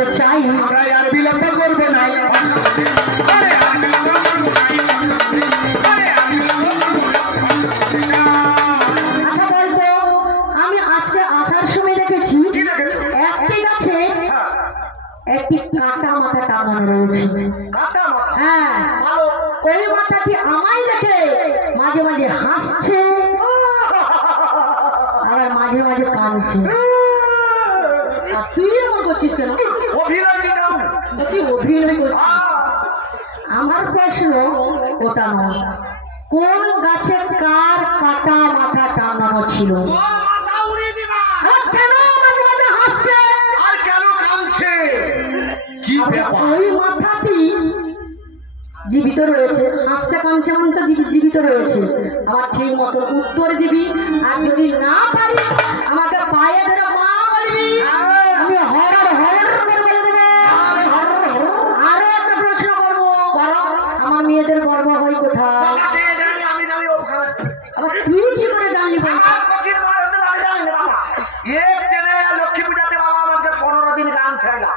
জানতে চাই, আমরা আর বিলম্ব করবো না। আচ্ছা বলতো, আমি আজকে আসার সময় দেখেছি একটি গাছে একটি কাটা মাথা টাঙানো রয়েছে। হ্যাঁ, ওই মাথাটি আমায় দেখে মাঝে মাঝে হাসছে আবার মাঝে মাঝে কাঁদছে। আর তুই এমন করছিস কেন? তুই অভিনয় করছিস। আমার প্রশ্ন ওটা নয়, কোন গাছে কার কাটা মাথা টাঙানো ছিল? কেন মাঝে মাঝে হাসছে আর কেন কাঁদছে? কি ব্যাপার? ওই মাথাটি জীবিত রয়েছে, হাসতে কাঁদছে এমন তো জীবিত রয়েছে। আমার ঠিক মতো উত্তর দিবি, আর যদি না পারি আমাকে পায়ে ধরে মা বলবি, আমি হর হর করে বলে দেবো। আরো একটা প্রশ্ন করবো, আমার মেয়েদের গর্ব হয় কোথায়? আবার তুই কি করে জানলি? লক্ষ্মী পূজাতে বাবা আমাকে 15 দিন গান খেলা,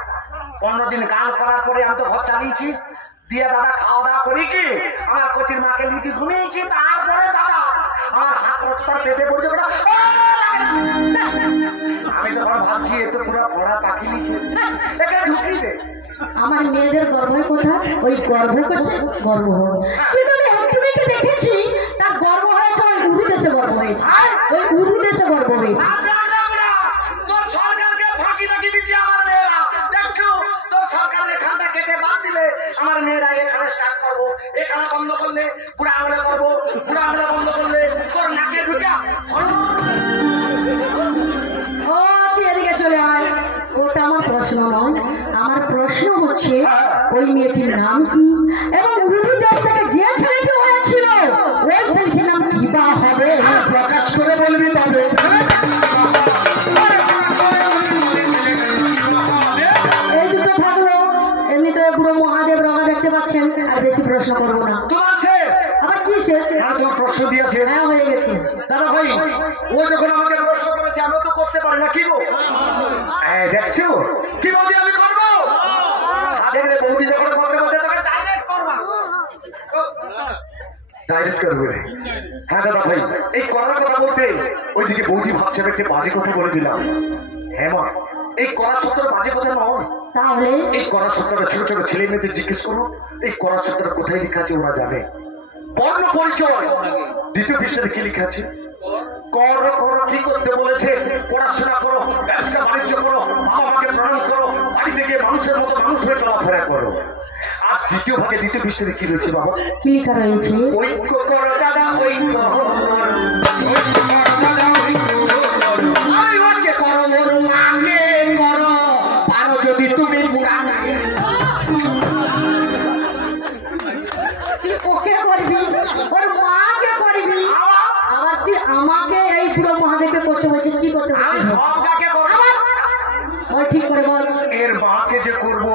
15 দিন গান করার পরে আমি তো ঘর চালিয়েছি দিয়ে দাদা খাওয়া দাওয়া করি কি আমার কচির মাকে লিখে ঘুমিয়েছি। তারপরে দাদা আমার হাত রক্তার পেটে পড়ছে। আমি তখন ভাবছি একটু পুরো পড়া পাখি নিচ্ছে একে ঢুকিয়ে দে। আমার মেয়েদের গর্ব কোথায়? ওই গর্ব করছে গর্ব হয়, কিন্তু আমি একটি মেয়েকে দেখেছি তার গর্ব হয়েছে ওই উরু দেশে গর্ব হয়েছে, ওই উরু দেশে গর্ব হয়েছে। তোর সরকারকে ফাঁকি দাগি দিচ্ছে আমার মেয়েরা। দেখছো তোর সরকার এখানটা কেটে বাদ দিলে আমার মেয়েরা এখানে স্টার্ট করবো, এখানে বন্ধ করলে পুরা আঙুলে করবো, পুরা আঙুলে বন্ধ করলে তোর নাকে ঢুকিয়া। ও তুই এদিকে চলে আয়, ওটা আমার প্রশ্ন নয়। আমার প্রশ্ন হচ্ছে ওই মেয়েটির নাম কি, এবং উরু দেশ থেকে যে ছেলেটি হয়েছিল ওই ছেলেটির নাম কি বা হবে? প্রকাশ করে বলবি তবে। এই দুটো থাকলো, এমনিতে পুরো মহাদেব রঙা দেখতে পাচ্ছেন, আর বেশি প্রশ্ন করবো না। তোমার শেষ? আবার কি শেষ? তোমার প্রশ্ন দিয়েছে? হ্যাঁ হয়ে গেছে। দাদা ভাই ও যখন আমাকে প্রশ্ন করেছে আমি তো করতে পারি না, কি গো? দেখছো কি বৌদি আমি করবো? দেখলে বৌদি যখন করতে বলতে তখন ডাইরেক্ট করবা, ডাইরেক্ট করবে। হ্যাঁ দাদা ভাই এই করার কথা বলতে ওইদিকে বৌদি ভাবছে একটা বাজে কথা বলে দিলাম। হ্যাঁ মা, এই করার সত্তর বাজে কথা নয়। তাহলে এই করার সত্তরটা ছোট ছোট ছেলে মেয়েদের জিজ্ঞেস করো এই করার সত্তরটা কোথায় লেখা আছে ওরা জানে। বর্ণ পরিচয় 2য় পৃষ্ঠাতে কি লেখা আছে? করো করো কি করতে বলেছে? পড়াশোনা করো, ব্যবসা বাণিজ্য করো, বাবা মাকে প্রণাম করো, বাড়ি থেকে মানুষের মতো মানুষ হয়ে চলাফেরা করো। আর 2য় ভাগে 2য় পৃষ্ঠাতে কি রয়েছে বাবা? কি লেখা রয়েছে? ঐক্য করো দাদা, ঐক্য করো দাদা, ঐক্য করো, ওর মাকে করো, পারো যদি তুমি বুড়া নাই। তুই ওকে করবি, ওর মাকে করবি, আবার তুই আমাকে এই পুরো মহাদেবকে করতে বলছিস? কি করতে আমি বলছিস? সব কাকে করবো? ওই ঠিক করে বল। এর মাকে যে করব,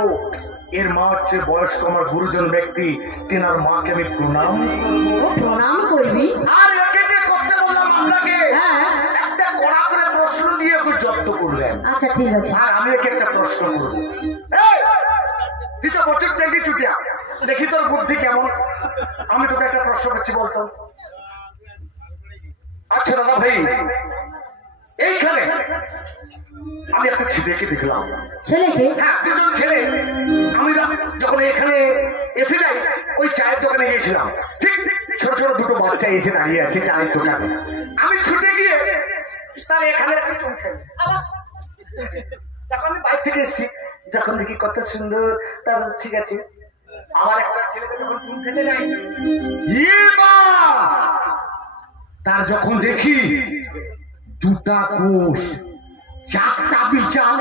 এর মা হচ্ছে বয়স্ক আমার গুরুজন ব্যক্তি, তেনার মাকে আমি প্রণাম করবো। প্রণাম করবি? আর একে যে করতে বললাম আপনাকে হ্যাঁ একটা কড়া করে প্রশ্ন দিয়ে একটু যত্ন করলেন। আচ্ছা ঠিক আছে। আর আমি একে একটা প্রশ্ন করবো। তুই তো বছর চেঙ্গি চুটিয়া, দেখি তোর বুদ্ধি কেমন। আমি তোকে একটা প্রশ্ন করছি, বলতো। আচ্ছা দাদা ভাই এইখানে আমি একটা ছেলেকে দেখলাম। ছেলেকে? হ্যাঁ 2জন ছেলে। আমি যখন এখানে এসে যাই ওই চায়ের দোকানে গিয়েছিলাম, ঠিক ছোট ছোট 2টো বাচ্চা এসে দাঁড়িয়ে আছে চায়ের দোকানে। আমি ছুটে গিয়ে তার এখানে একটা চুম খেলি। তখন আমি বাইরে থেকে এসেছি, যখন দেখি কত সুন্দর, তার ঠিক আছে। আমার একটা ছেলেকে যখন চুম খেতে যাই, তার যখন দেখি 2টা কোষ, 4টা বিচার।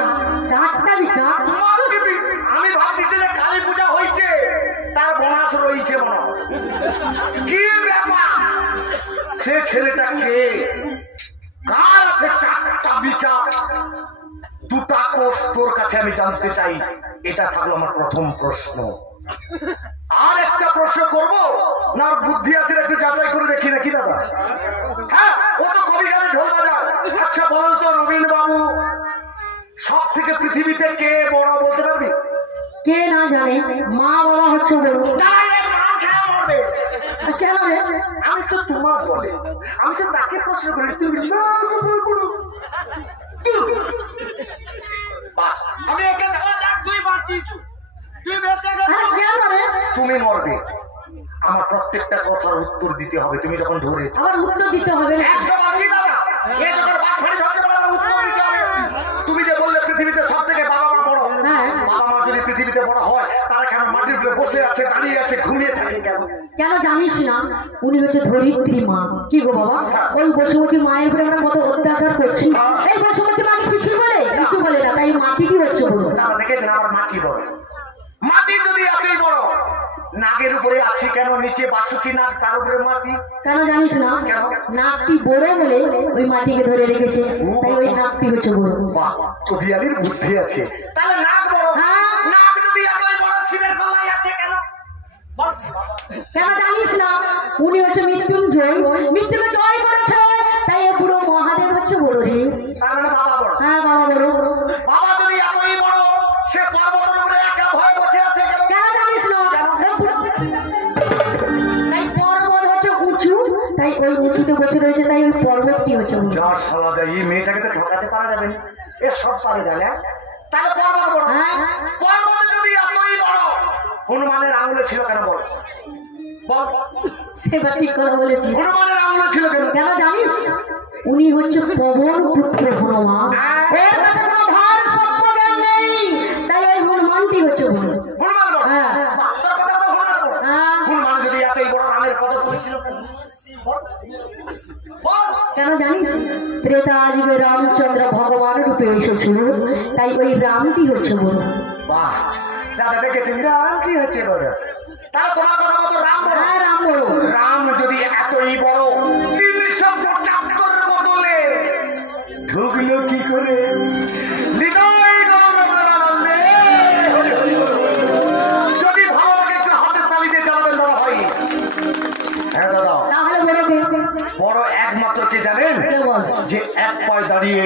4টা বিচার? আমি ভাবছি যে কালী পূজা হয়েছে, তার বনাস রয়েছে মনে। কি ব্যাপার? সে ছেলেটা কে? কার আছে 4টা বিচার, 2টা কোষ? তোর কাছে আমি জানতে চাই। এটা থাকলো আমার প্রথম প্রশ্ন। আর একটা প্রশ্ন করব না, বুদ্ধি আছে একটু যাচাই করে দেখি নাকি দাদা? হ্যাঁ ও তো কবি গানে ঢোল বাজায়। আচ্ছা বলুন তো রবীন্দ্র বাবু, সব থেকে পৃথিবীতে কে বড় বলতে পারবি? কে না জানে মা বাবা হচ্ছে বড়। কেন রে? আমি তো তোমার বলে, আমি তো তাকে প্রশ্ন করি, তুমি আমি একে তুই বাঁচিয়েছ, তুই বেঁচে গেছ, কেন রে? তুমি মরবে। আমার প্রত্যেকটা কথার উত্তর দিতে হবে। তুমি যখন ধরেছ আবার উত্তর দিতে হবে না। 100 বাকি দাদা, এই যখন বাচ্চারি ধরতে পারে আমার উত্তর দিতে হবে। তুমি যে বললে পৃথিবীতে সব থেকে বাবা মা বড়, বাবা মা যদি পৃথিবীতে বড় হয় তারা কেন মাটির উপরে বসে আছে, দাঁড়িয়ে আছে, ঘুমিয়ে থাকে কেন? কেন জানিস না? উনি হচ্ছে ধরিত্রী মা। কি গো বাবা, ওই বসুমতী মায়ের উপরে আমরা কত অত্যাচার করছি, এই বসুমতী মাকে কিছু বলে? কিছু বলে না, তাই মাটি কি হচ্ছে বড়। তারা দেখেছেন আমার মাটি বড়। মাটি যদি এতই বড়, নাগের উপরে আছে কেন? নিচে বাসুকি নাগ, তার উপরে মাটি কেন জানিস না? নাকটি বড় বলে ওই মাটিকে ধরে রেখেছে, তাই ওই নাকটি হচ্ছে বড়। বাহ, কবিয়ালির বুদ্ধি আছে। তাহলে নাগ বড়, নাগ যদি এতই বড়, শিবের গলায় আছে কেন? কেন জানিস না? উনি হচ্ছে মৃত্যুঞ্জয়, মৃত্যুকে জয় করেছে, তাই এ পুরো মহাদেব হচ্ছে বড় রে। তার মানে বাবা বড়। হ্যাঁ বাবা বড়। বাবা যদি এতই বড়, সে পর্বতের উপরে একা ভয়ে বসে আছে কেন? কেন জানিস না? তাই পর্বত হচ্ছে উঁচু, তাই ওই উঁচুতে বসে রয়েছে, তাই ওই পর্বতটি হচ্ছে উঁচু। যা শালা যায়, এই মেয়েটাকে তো ঠকাতে পারা যাবে না, এ সব পারে জানে। তাহলে পর্বত বড়। পর্বত যদি এতই বড়, হনুমানের আঙুলে ছিল কেন বল? সেটা ঠিক কথা বলেছি। হনুমানের আঙুলে ছিল কেন? কেন জানিস? উনি হচ্ছে পবন পুত্র হনুমান, ওর কাছে কোনো ভার সম্পর্ক নেই, তাই ওই হনুমানটি হচ্ছে বড়। হনুমান বড়? হ্যাঁ। তোর কথা মতো হনুমান বড়। হনুমান যদি এতই বড়, রামের কথা শুনেছিল কেন? কেন জানিস? ত্রেতা যুগে রামচন্দ্র ভগবান রূপে এসেছিল, তাই ওই রামটি হচ্ছে বড়। বাহ, দাদা দেখেছেন রাম কি হচ্ছে বড়? তাহলে তোমার কথা মতো রাম বড়। হ্যাঁ রাম বড়। রাম যদি এতই বড়, 375 বদলে ঢুকলো কি করে? হৃদয় গৌরবের আনন্দে। যদি ভালো লাগে একটু হাতে তালি দিয়ে চালাবেন দাদা ভাই। হ্যাঁ দাদা, তাহলে বড় কে? বড় একমাত্র কে জানেন? কে বল? যে এক পায়ে দাঁড়িয়ে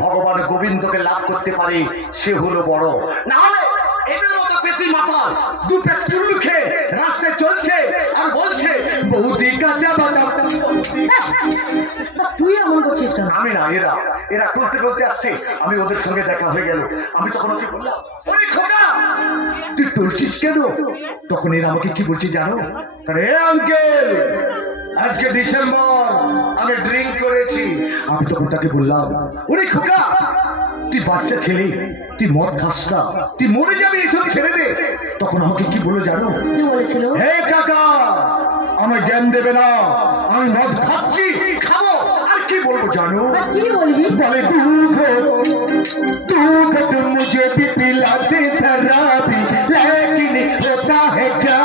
ভগবান গোবিন্দকে লাভ করতে পারে, সে হলো বড়। না হলে এদের মতো পেটি মাতাল দু পেট চুল্লু খেয়ে রাস্তায় চলছে আর বলছে বৌদি কাঁচা বাদাম। তুই এমন করছিস কেন? আমি না, এরা এরা করতে করতে আসছে। আমি ওদের সঙ্গে দেখা হয়ে গেল, আমি তখন ওকে বললাম, ওরে খোকা তুই টলছিস কেন? তখন এরা আমাকে কি বলছে জানো? আরে আঙ্কেল, আজকে ডিসেম্বর, আমি ড্রিঙ্ক করেছি। আমি তখন তাকে বললাম, ওরে খোকা তুই বাচ্চা ছেলে, তুই মদ খাস না, তুই মরে যাবি, এসব ছেড়ে দে। তখন আমাকে কি বলে জানো? কি বলেছিল? হে কাকা, আমার জ্ঞান দেবে না, আমি মদ খাচ্ছি, খাবো, আর কি বলবো জানো? কি বলবি? বলে दूध तुम मुझे भी पिलाते शराबी, लेकिन होता है क्या?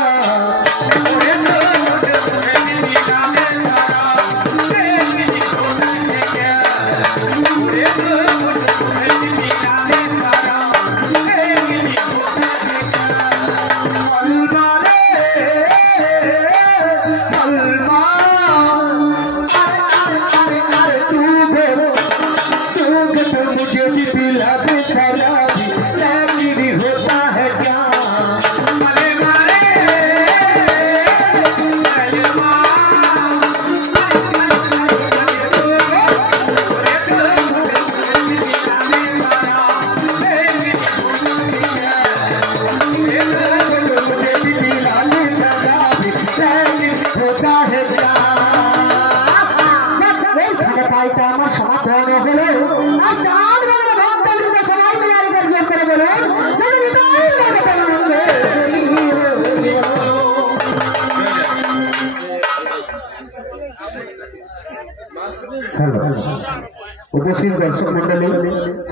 উপস্থিত দর্শক মন্ডলী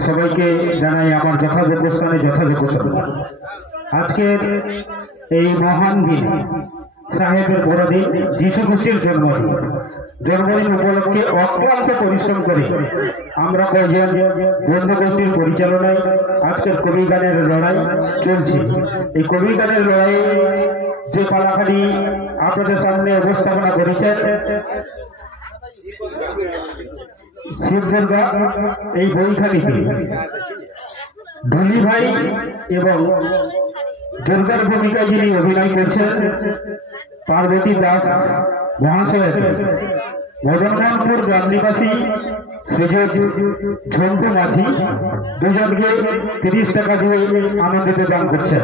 সবাইকে জানাই আমার যথাযোগ্য স্থানে যথাযোগ্য শ্রদ্ধা। আজকের এই মহান দিন, সাহেবের বড়দিন, যীশু খ্রিস্টের জন্মদিন। জন্মদিন উপলক্ষে অক্লান্ত পরিশ্রম করে আমরা কয়েকজন বন্ধু গোষ্ঠীর পরিচালনায় আজকের কবি গানের লড়াই চলছে। এই কবি গানের লড়াইয়ে যে পালাখানি আপনাদের সামনে উপস্থাপনা করেছেন শিবদুর্গা, এই বইখানিতে ধনী ভাই এবং দুর্গার ভূমিকায় যিনি অভিনয় করছেন পার্বতী দাস মহাশয়, মদনমোহনপুর গ্রাম নিবাসী সুযোগ ঝন্টু মাঝি দুজনকে 30 টাকা দিয়ে আনন্দিত দান করছেন।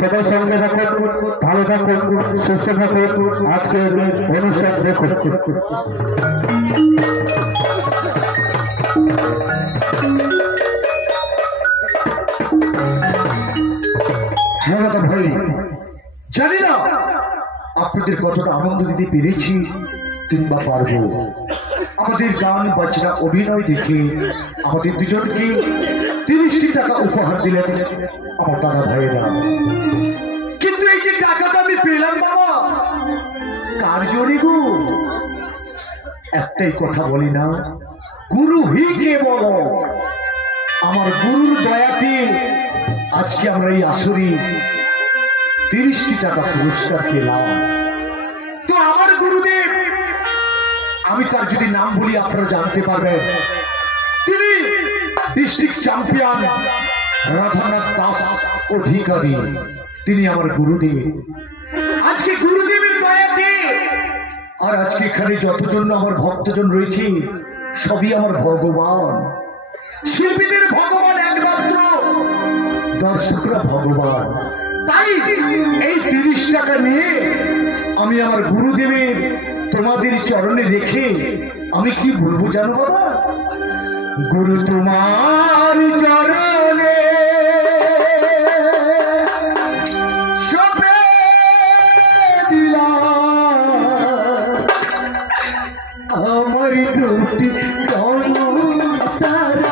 সবাই সঙ্গে থাকুন, ভালো থাকুন, সুস্থ থাকুন। আজকে অনুষ্ঠান দেখুন। হ্যাঁ দাদা ভাই, জানি না আপনাদের কতটা আনন্দ দিতে পেরেছি কিংবা পারবো। আমাদের গান বাজনা অভিনয় দেখে আমাদের দুজনকে 30টি টাকা উপহার দিলেন আমার দাদা ভাইয়েরা। কিন্তু এই যে টাকাটা আমি পেলাম বাবা, কার জোরে গো? একটাই কথা বলি না, গুরু হি কে বলো। আমার গুরুর দয়াতে আজকে আমরা এই আসরে 30টি টাকা পুরস্কার পেলাম। তো আমার গুরুদেব, আমি তার যদি নাম বলি আপনারা জানতে পারবেন, তিনি ডিস্ট্রিক্ট চ্যাম্পিয়ন রাধানাথ দাস অধিকারী। তিনি আমার গুরুদেব। আজকে গুরুদেবের দয়াতে আর আজকে এখানে যতজন আমার ভক্তজন রয়েছে সবই আমার ভগবান। শিল্পীদের ভগবান একমাত্র, দর্শকরা ভগবান। তাই এই 30 টাকা নিয়ে আমি আমার গুরুদেবের তোমাদের চরণে রেখে আমি কি বলবো জানো বাবা? গুরু তোমার চরণে সঁপে দিলাম আমার দুটি তারা।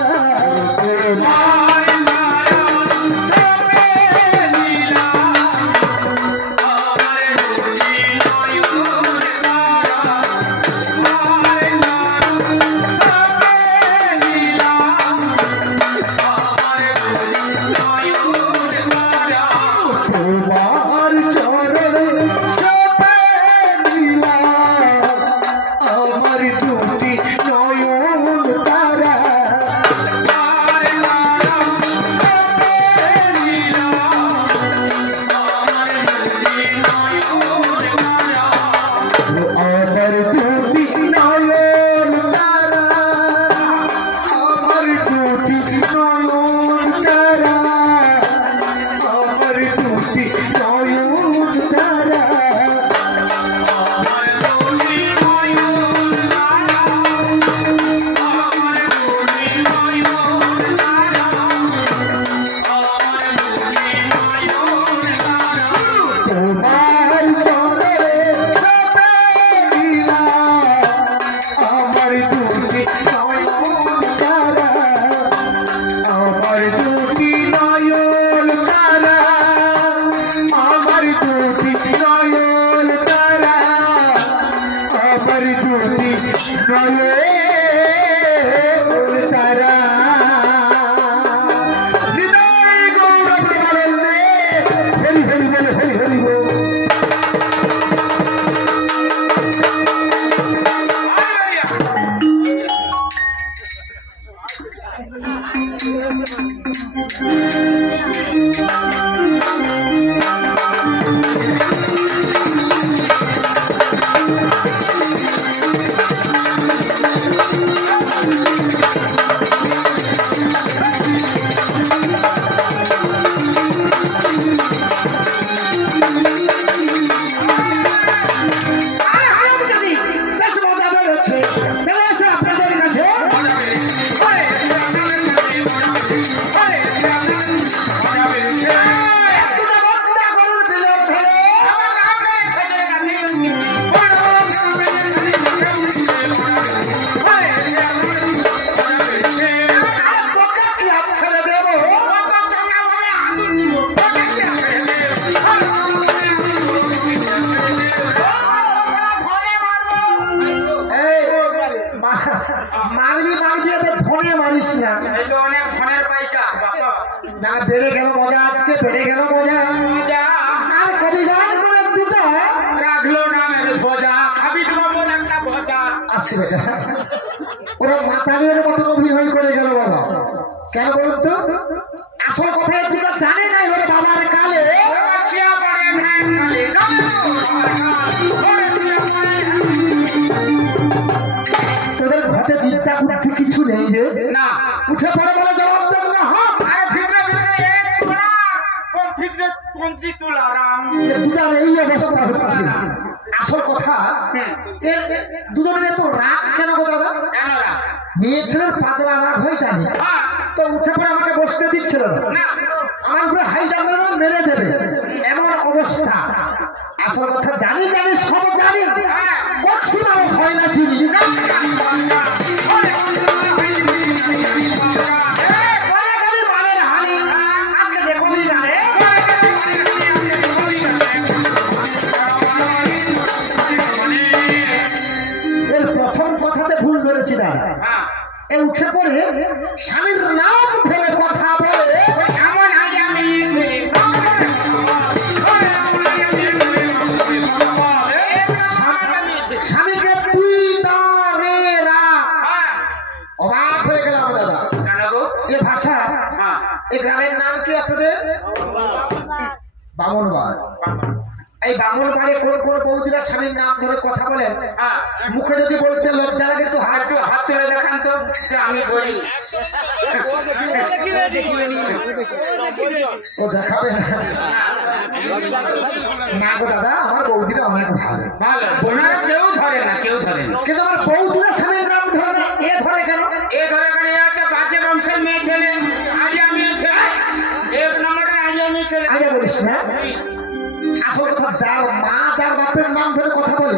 মারবি মারবি ধনে মারিস না, এই তো অনেক ধনের পাইকা বাবা। না বেড়ে গেল মজা, আজকে বেড়ে গেল মজা। মজা আর কবি গান বলে দুটো রাখলো না মেরে ভজা, খাবি তোমার একটা ভজা। আসছে বেটা, ওরা মাতালের মতো অভিনয় করে গেল বাবা। কেন বলুন তো? আসল উঠে পড়ে বলে জবাব দেব না। হ্যাঁ আরে ভিতরে ভিতরে এই ছোড়া কোন ভিতরে মন্ত্রী তুলারাম দুটার এই অবস্থা হচ্ছে। আসল কথা এর দুজনের এত রাগ কেন গো দাদা? কেন রা মেয়ে ছেলের পাতলা রাগ হয়ে যাবে, তো উঠে পড়ে আমাকে বসতে দিচ্ছিল না, না আমার উপরে হাই জানলে মেরে দেবে এমন অবস্থা। আসল কথা জানি জানি সব জানি, কচ্ছি মানুষ হয় না চিনি। আজকে দেখুন জানে এর প্রথম কথাতে ভুল ধরেছি দাদা। এ উঠে পড়ে স্বামীর নাম ফেলে কথা বলে এমন আজ আমি স্বামীকে তুই দাঁড়েরা। অবাক হয়ে গেলাম দাদা। এ ভাষা এ গ্রামের নাম কি আপনাদের? বামনবাড়। এই বামনবাড়ে কোন কোন বৌদিরা স্বামীর নাম ধরে কথা বলেন? মুখে যদি বলতে লজ্জা লাগে তো হাত তুলে দেখান তো যে আমি বলি। ও দেখাবে না গো দাদা, আমার বৌদিরা অনেক ভালো ভালো ওনারা কেউ ধরে না কেউ ধরে না কিন্তু আমার বৌদিরা স্বামীর নাম ধরে না, এ ধরে কেন? এ ধরে করে একটা বাজে বংশের মেয়ে ছেলে আজ আমি ছেলে এক নম্বরের আজ আমি ছেলে আগে বলিস না। আসল কথা যার মা যার বাপের নাম ধরে কথা বলে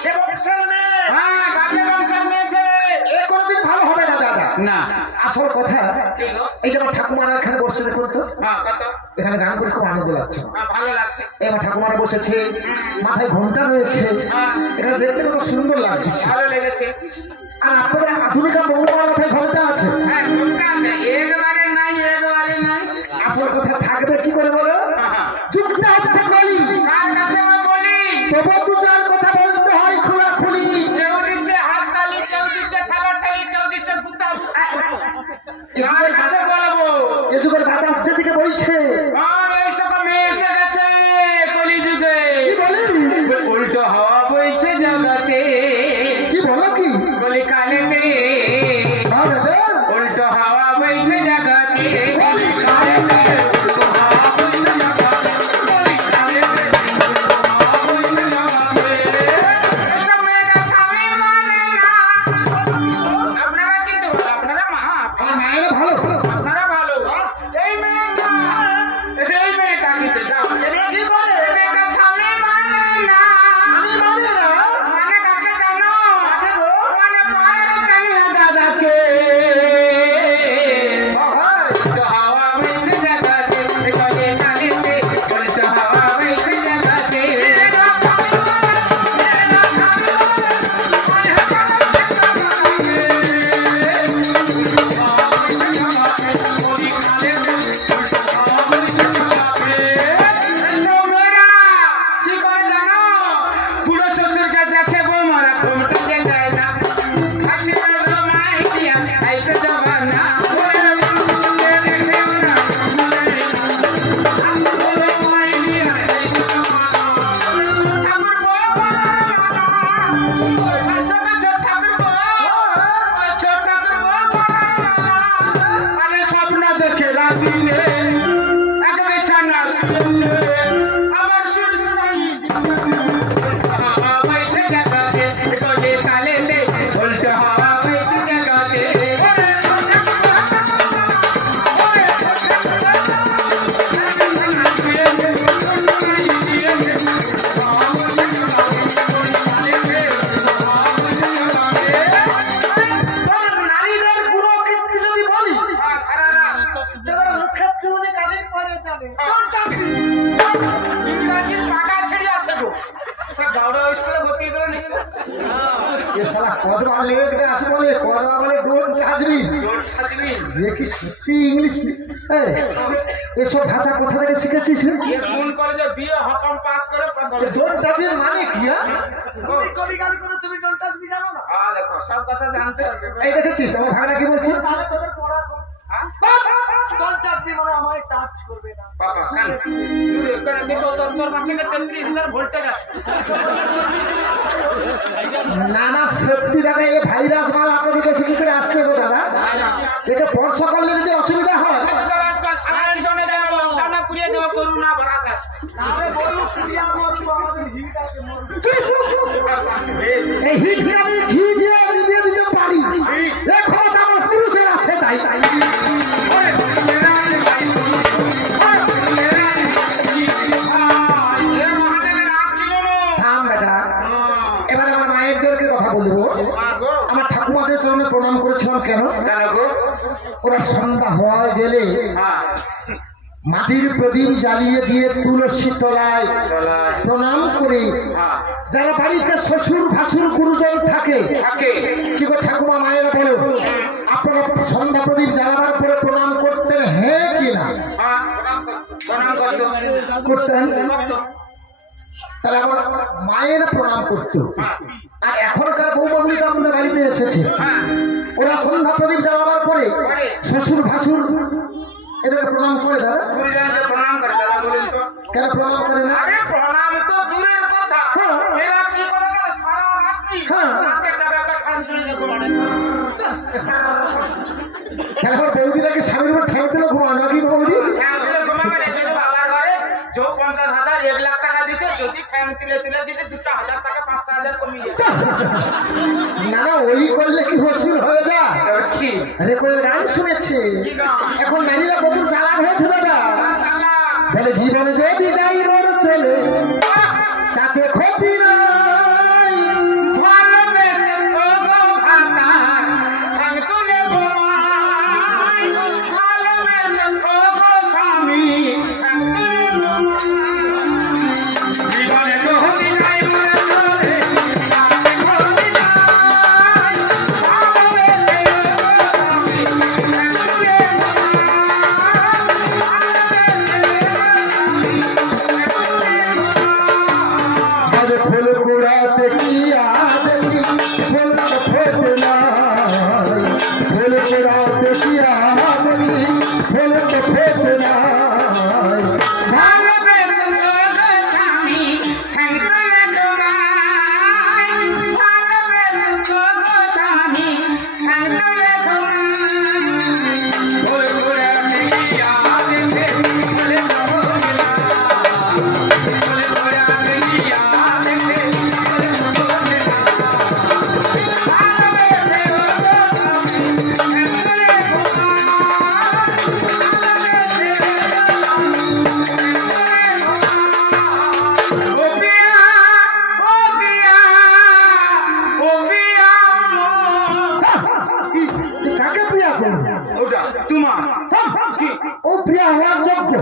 সে বংশের মেয়ে। হ্যাঁ বাজে বংশের মেয়ে ছেলে এ কোনদিন ভালো হবে না দাদা। না আসল কথা এই যে আমার ঠাকুমারা এখানে বসে দেখুন তো, কত এখানে গান করে খুব আনন্দ লাগছে। ভালো লাগছে এবার ঠাকুমারা বসেছে, মাথায় ঘন্টা রয়েছে, এখানে দেখতে কত সুন্দর লাগছে। ভালো লেগেছে আর আপনাদের আধুনিক বৌমার মাথায় ঘন্টা আছে। হ্যাঁ কোনটা আছে একবারে নাই একবারে নাই আসল কথা থাকবে কি করে বলো? যুগটা হচ্ছে কলি, কার কাছে আমি বলি তবু দু চার কথা বলতে হয় খোলাখুলি। কেউ দিচ্ছে হাত তালি কেউ দিচ্ছে থালার তালি কেউ দিচ্ছে গুতা কার কাছে বলবো এ যুগের বাতাস যেদিকে বইছে, এই সকল মেয়ে এসে গেছে কলিযুগে কি বলি উল্টো হাওয়া বইছে জগতে কি বলো কি বলি কালেতে উল্টো হাওয়া বইছে জগতে এসব মেয়েরা স্বামী মানে না। আপনারা কিন্তু ভালো, আপনারা মা আমার মায়ের ভালো আপনারা ভালো এই মেয়েটা কিন্তু যাও কি বলে এই মেয়েটা স্বামী মানে না আমি মানে না। মানে কাকে জানো মানে পায়ে জানি না দাদাকে তো হাওয়া বইছে জগতে চলে চালিতে বলছে হাওয়া বইছে জগতে কি করে জানো বুড়ো শ্বশুরকে দেখে বৌমারা ঘুমটা যে দেয় না হাসি করলো মাই দিয়া আইতে যাবার না ঠাকুর বউ স্বপ্ন দেখে রাখিলে এক বিছানা শুয়েছে আবার সুর শোনাই হাওয়া বইছে জগতে চলে চালেতে উল্টো হাওয়া বইছে জগতে নারীদের গুণকীর্তি যদি বলি, সারা রাত তাদের মুখের চুনে কাজে পড়ে যাবে। ইংরাজির পাকা ছেড়ে আসছে গো সে গাউড়া স্কুলে ভর্তি দিল নাকি এ শালা কদমা লেগে আসে বলে কদমা বলে ডোন্ট টাচ মি। রোড খাজবি এ কি সত্যি ইংলিশ? এসব ভাষা কোথা থেকে শিখেছিস? এ কোন কলেজে বিয়ে হকম পাস করে ডোন্ট টাচ মি মানে কি? কবি গান করে তুমি ডোন্ট টাচ মি জানো না দেখো সব কথা জানতে হবে এই দেখেছিস আমার ভাগনা কি বলছে? তোর চাকরি মানে আমায় টাচ করবে না। বাবা কান দূরে করে দে তো তোর পাশে 33,000 ভোল্টেজ আছে। না না সত্যি দাদা এই ভাইরাস মাল আপনাদের কাছে কি করে আসছে গো দাদা? এটা বর্ষা করলে যদি অসুবিধা হয় সারা জীবনে যেন লকডাউনে পুড়িয়ে দেবো করোনা ভরা যায়। এই হিটকে আমি ঘি দিয়ে দিয়ে দিতে পারি, এখন আমার পুরুষের আছে তাই তাই। মহাদেবের রাগ ছিল না। থাম বেটা, এবারে আমার মায়েরদেরকে কথা বলবো। আমার ঠাকুমাদের চরণে প্রণাম করেছিলাম কেন? ওরা সন্ধ্যা হওয়া গেলে মাটির প্রদীপ জ্বালিয়ে দিয়ে তুলসী তলায় প্রণাম করে, যারা বাড়িতে শ্বশুর ভাসুর গুরুজন থাকে কি গো ঠাকুমা মায়েরা বলো, আপনারা সন্ধ্যা প্রদীপ জ্বালাবার পরে প্রণাম করতেন হ্যাঁ কি না? করতেন। তাহলে আমার মায়েরা প্রণাম করতো। আর এখনকার বৌমাগুলি তো আপনার বাড়িতে এসেছে, ওরা সন্ধ্যা প্রদীপ জ্বালাবার পরে শ্বশুর ভাসুর এদের প্রণাম করে দাদা? প্রণাম করে দাদা বলেন তো। কেন প্রণাম করে না? আরে প্রণাম তো দূরের কথা, এরা কি করে না সারা রাত্রি নাকে টাকা খান তুলে দেখো মানে। কেন আমার বৌদিটাকে স্বামীর উপর ঠেলে দিলে ঘুমা নাকি বৌদি? ঠ্যাং তুলে ঘুমাবে না, যদি বাবার ঘরে যে 50,000 1 লাখ টাকা দিচ্ছে, যদি ঠ্যাং তুলে তুলে দিতে 2,000 টাকা 5,000 কমিয়ে যায়। না না ওই করলে কি হসুল হয়ে যায়? কি আরে করে গান শুনেছে, এখন নারীরা বহু চালাক হয়েছে দাদা। বলে জীবনে যদি যাই মোর চলে তাতে ক্ষতি নাই, ভালোবেসে ও গো ভাতা ঠ্যাং তুলে ঘুমাই, ভালোবেসে ও গো স্বামী ঠ্যাং তুলে ঘুমাই। জীবনে যদি যাই মোর চলে তাতে ক্ষতি নাই, ভালোবেসে ও গো স্বামী ঠ্যাং তুলে আরে ফুল কুড়াতে কি আদমি ফুল ফোটে না, ফুল কুড়াতে কি আদমি ফুল ফোটে না। ভালোবেসে ও গো স্বামী ঠ্যাং তুলে ঘুমাই, ভালোবেসে ও গো স্বামী ঠ্যাং তুলে ঘুমাই। ফুল কুড়াতে কি আদমি ফুল ফোটে না, ফুল কুড়াতে কি আদমি ফুল ফোটে না, ভালোবেসে ও গো স্বামী ঠ্যাং তুলে ও পিয়া ও পিয়া ও পিয়া। তুই কাকে প্রিয়া করবি? ওটা তোমার ও প্রিয়া হওয়ার যোগ্য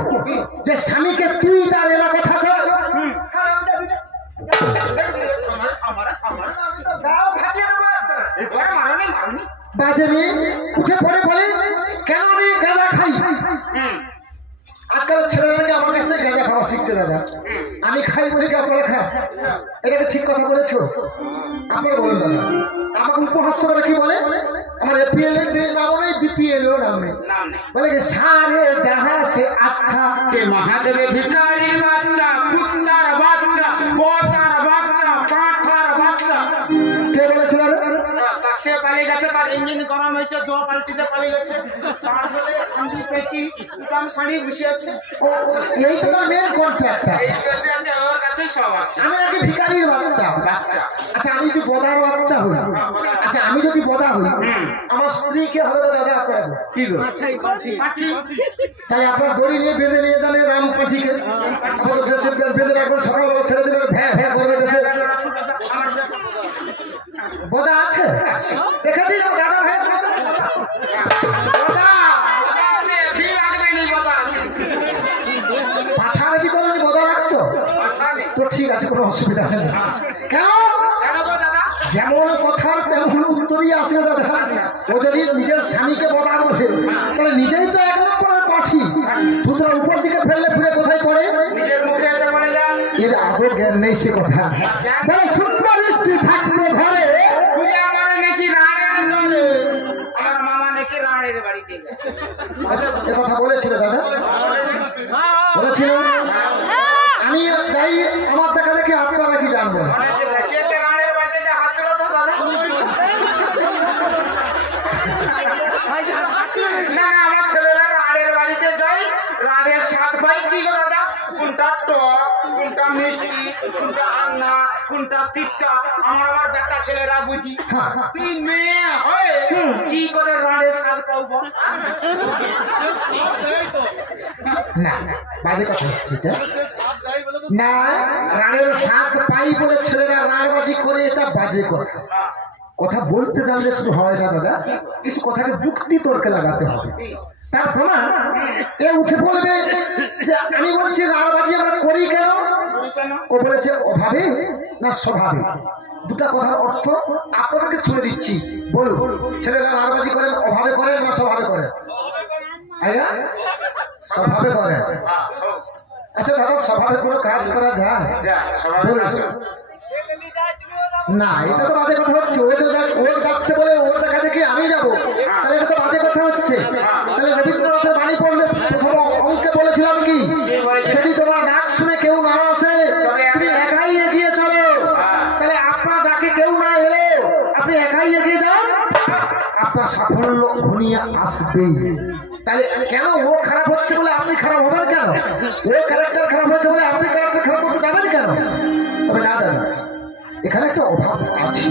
যে স্বামীকে তুই তার এলাকা থাকে? বাজে মেয়ে উঠে পড়ে বলে কেন আমি গাঁজা খাই। আজকাল ছেলেরা আমার কাছ থেকে গাঁজা খাওয়া শিখছে দাদা। আমি খাই বলে কি আপনারা খান? এটাকে ঠিক কথা বলেছো? আপনারা বলুন দাদা। আমাকে উপহাস করে কি বলে? আমার এপিএল নাম নেই, বিপিএল নাম নেই। বলে কি সারে জাহা সে আচ্ছা কে মহাদেবে ভিখারি বাচ্চা, কুত্তার বাচ্চা, পোতার বাচ্চা, পাঁঠার বাচ্চা। কে বলেছিল? সে পালিয়ে গেছে, তার ইঞ্জিন গরম হয়েছে, জো পাল্টিতে পালিয়ে গেছে, তার জন্য খান্ডি পেটি উটাম শাড়ি বসে আছে। এই তো তার মেন কন্ট্রাক্টর। এই বসে আছে, ওর কাছে সব আছে। আমি নাকি ভিখারির বাচ্চা? বাচ্চা আচ্ছা আমি যদি বদার বাচ্চা হই, আচ্ছা আমি যদি বদা হই, আমার স্ত্রী কে হবে তো দাদা আপনার? কি গো? পাঠি তাহলে আপনার দড়ি নিয়ে বেঁধে নিয়ে জানে রাম পাঠিকে আমাদের দেশের বেঁধে রাখবেন, সকালবেলা ছেড়ে দেবেন, ভ্যা ভ্যা করবে দেশে। বদা আছে? দেখেছি তো দাদা ভাই বদা আছে, ভি লাগবে নি কথা আছে। পাঠা রেডি করে বদা রাখছো পাঠা নেই। তো ঠিক আছে, কোনো অসুবিধা নেই। কেন? কেন গো দাদা? যেমন কথার তেমন উত্তরই আসে দাদা। ও যদি নিজের স্বামীকে বদা বলে তাহলে নিজেই তো এক নম্বরের পাঠি। দুধরা উপর দিকে ফেললে ফিরে কোথায় পড়ে? নিজের মুখে এসে বলে যা, এর আদর জ্ঞান নেই সে কথা। বলে সুন্দর স্ত্রী থাকবে ঘরে, পূজা করে নাকি রাড়ের দরে। আমার মামা নাকি রাড়ের বাড়িতে গেছে। বলেছিল দাদা, বলেছিল। আমি যাই, আমার দেখা দেখি আপনারা কি জানবো না। রানের বাড়িতে যা হাত তোলা তো দাদা। না না, আমার ছেলেরা রানের বাড়িতে যাই, রানের স্বাদ পাই। কি গো দাদা, কোনটা টক, কোনটা মিষ্টি, কোনটা আন্না, কোনটা তিক্তা, আমার বেটা ছেলেরা বুঝি। তুই মেয়ে হয়ে কি করে রানের স্বাদ পাও বল? না, বাজে কথা হচ্ছে এটা। না, রানের স্বাদ পাই বলে ছেলেরা রানবাজি করে, এটা বাজে কথা। কথা বলতে জানলে শুধু হয় না দাদা, কিছু কথাকে যুক্তি তর্কে লাগাতে হবে। তার প্রমাণ এ উঠে বলবে যে আমি বলছি রানবাজি আমরা করি কেন, ও বলেছে অভাবে না স্বভাবে। দুটা কথার অর্থ আপনাদেরকে ছুড়ে দিচ্ছি, বলুন ছেলেরা রানবাজি করেন অভাবে করেন না স্বভাবে করেন? আইয়া স্বভাবে করেন। আচ্ছা দাদা, স্বভাবে কোনো কাজ করা যায়? না, এটা তো বাজে কথা হচ্ছে। ও যাচ্ছে বলে ওর দেখা দেখি আমি যাবো, তাহলে এটা তো বাজে কথা হচ্ছে। তাহলে রবীন্দ্রনাথের বাণী পড়লে প্রথম অঙ্কে বলেছিলাম কি, যদি তোমার ডাক শুনে কেউ না আসে তুমি একাই এগিয়ে চলো। তাহলে আপনার ডাকে কেউ না এলে আপনি একাই এগিয়ে যান, আপনার সাফল্য ঘনিয়ে আসবেই। তাহলে কেন ও খারাপ হচ্ছে বলে আপনি খারাপ হবেন কেন? ও ক্যারেক্টার খারাপ হচ্ছে বলে আপনি ক্যারেক্টার খারাপ করতে যাবেন কেন? তবে না দাদা, এখানে একটা অভাব আছে।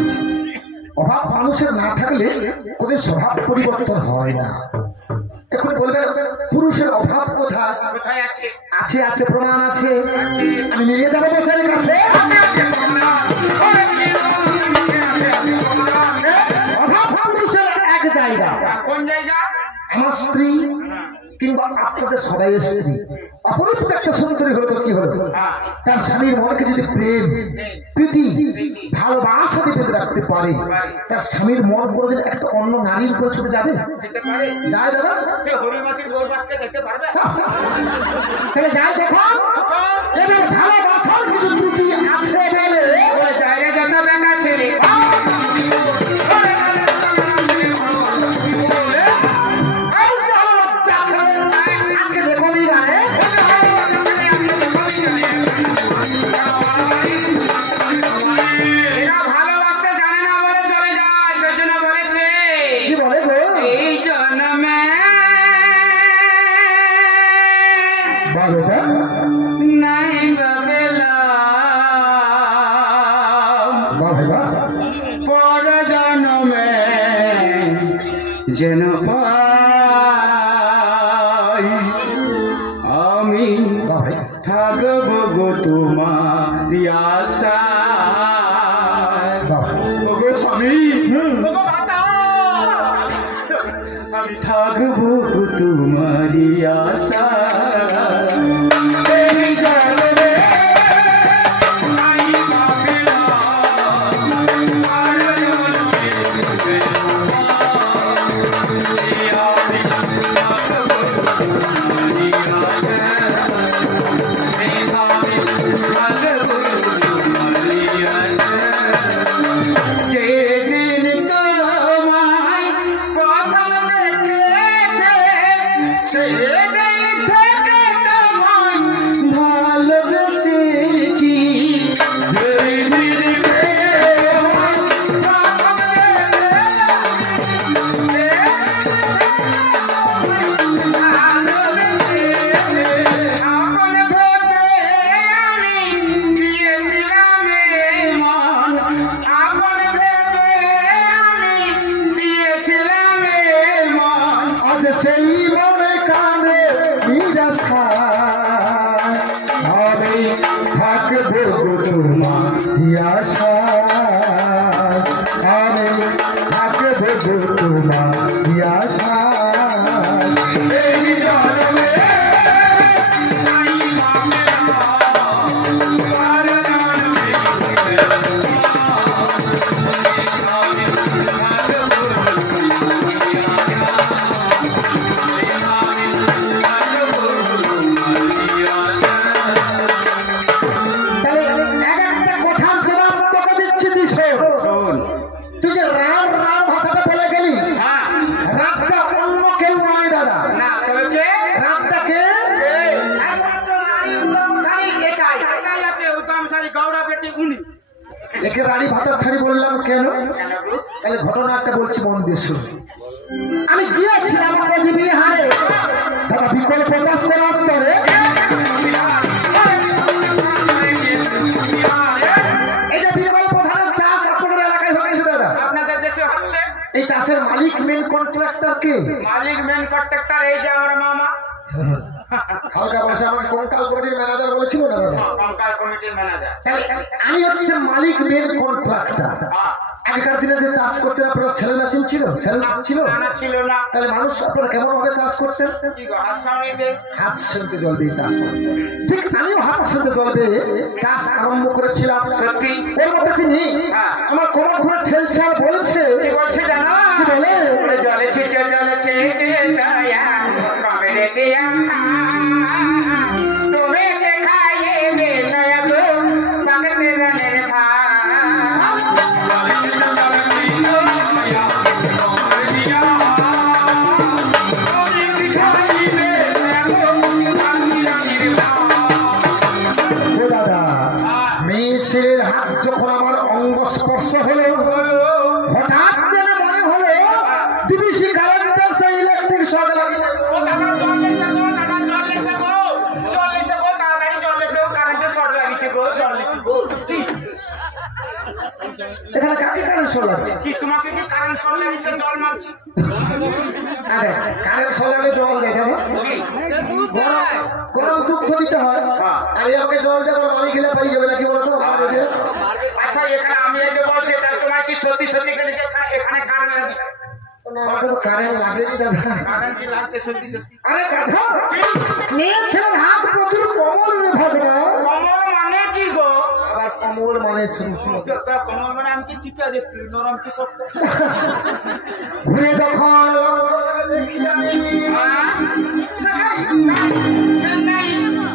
অভাব মানুষের না থাকলে ওদের স্বভাব পরিবর্তন হয় না। এখন বলবেন পুরুষের অভাব কোথায়? কোথায় আছে? আছে, আছে, প্রমাণ আছে। আমি নিয়ে যাবো বসের কাছে। অভাব পুরুষের এক জায়গা। কোন জায়গা? আমার স্ত্রী কিংবা আপনাদের সবাই স্ত্রী অপরূপ একটা সুন্দরী হলো তো কি হলো, তার স্বামীর মনকে যদি প্রেম, প্রীতি, ভালোবাসা দিতে রাখতে পারে, তার স্বামীর মন কোনোদিন একটা অন্য নারীর উপর ছুটে যাবে? যেতে পারে। যায় দাদা? সে হরিমাতির গৌরবাসকে যেতে পারবে? তাহলে যায় দেখো, এদের ভালোবাসার কিছু ত্রুটি আছে বলে ওই জায়গায় যত বেটা ছেলে আজকে দেখো নি গায়ে এরা ভালোবাসতে জানে না বলে চলে যায়, সেই জন্য বলেছে কি বলে গো? এই জন্মে বারোটা নাই বাবেলাম, বাবা পর জন্মে যেন পাই আমি থাকবো গো তোমার আশায়। ওগো স্বামী, আমি থাকবো গো তোমারি আশায়। এই জন্মে নাই বাবেলাম, পর জন্মে যেদিন তোমায় প্রথম দেখেছে সেদিন থেকে তোমায় ভালোবেসেছি। যেদিন আপন ভেবে আমি দিয়েছিলাম মন, আপন ভেবে আমি দিয়েছিলাম মন। আজ সেই মনে কানে নিরাশা আমি থাকবো গো তোমার আশা, আমি থাকবো গো তোমার আশা। এই জন্মে নাই বাবেলাম, পর জন্মে তাহলে এক একটা কথার জবাব তো বলতে উনি একে রানী ভাতার ছাড়ি বললাম কেন? কেন গো? তাহলে ঘটনা একটা বলছি, মন দিয়ে শুনুন। আমি গিয়েছিলাম কোচবিহারে, দাদা বিকল্প চাষ করার পরে এই যে বিকল্প ধানের চাষ আপনাদের এলাকায় হচ্ছে দাদা, আপনাদের দেশে হচ্ছে। এই চাষের মালিক মেন কন্ট্রাক্টর কে? মালিক মেন কন্ট্রাক্টর এই যে আমার মামা হালকা ভাষা আমাকে কঙ্কাল কমিটির ম্যানেজার বলেছিল না দাদা? কঙ্কাল কমিটির ম্যানেজার। তাহলে আমি হচ্ছে মালিক মেন কন্ট্রাক্টর। আগেকার দিনে যে চাষ করতেন আপনারা ছেলে মেশিন ছিল, ছেলে ছিল? না ছিল না। তাহলে মানুষ আপনারা কেমন ভাবে চাষ করতেন? কি গো, হাত সামনে দে। হাত সেনতে জল দিয়ে চাষ করতেন। ঠিক আমিও হাত সেনতে জল দিয়ে চাষ আরম্ভ করেছিলাম। সত্যি? ওর মধ্যে তিনি হ্যাঁ। আমার কোমর ধরে ঠেলছে আর বলছে, কি বলছে জানো? কি বলে? বলে জলে ছিটে ছায়া কমরে দিয়া তুমি দেখাইয়ে বেশয়া গো পাগতে জানের ভাই। ও দাদা, মেয়ে ছেলের হাত যখন আমার অঙ্গ স্পর্শ হলো, হঠাৎ যেন মনে হলো ডিবিসি কারেন্টের সেই ইলেকট্রিক শক লাগিয়েছে। ও দাদা জল লেসে গো, দাদা জল লেসে গো, জল লেসে গো, তাড়াতাড়ি জল লেসে গো, কারেন্টের শর্ট লাগিয়েছে গো, জল লেসে গো। এখানে কাকে কারেন্ট শক লাগছে? কি তোমাকে কি কারেন্ট শর্ট লাগিয়েছে? জল মারছি। আরে কারেন্ট শক লাগলে জল দেয় জানো? গরম দুধ দিতে হয়, আর এরকম জল দিয়ে তোর মামি খেলে পাই যাবে নাকি বলতো? আচ্ছা এখানে আমি এই যে বলছি এটা তোমার কি সত্যি সত্যি এখানে কারেন্ট লাগিয়েছে? আমাকে তো কারেন্ট লাগেনি দাদা। কারেন্ট কি লাগছে সত্যি সত্যি? আরে কথা, মেয়ে ছেলের হাত প্রচুর কোমল রে ভগবান। কমল মানে কি গো? আবার কোমল মানে কমল মানে আমি কি টিপা দেখছি নরম কি শক্ত? ঘুরে যখন দেখিলাম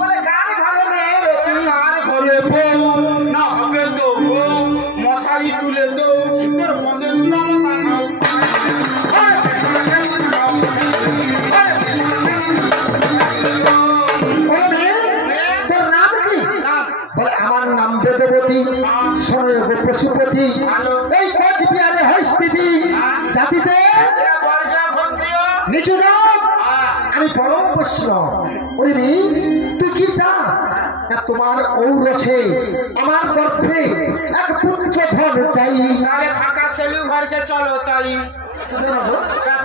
বলে গান ভালো নেই বেশি গান করে বউ না হবে তো বউ মশারি তুলে তো তোর বন্ধে দুটো মশা খাও। তোর নাম কি? বলে আমার নাম বেদবতী, সনয় পশুপতি, এই কোচবিহারে হস্তিদি জাতিতে এরা বর্গা ক্ষত্রিয়। নিচু জাত, আমি পরম বৈষ্ণব। ওরে মেয়ে, তুই কি চাস? না তোমার ঔরসে আমার গর্ভে এক পুত্র ধন চাই। তাহলে ফাঁকা সেলু ঘরকে চলো তাই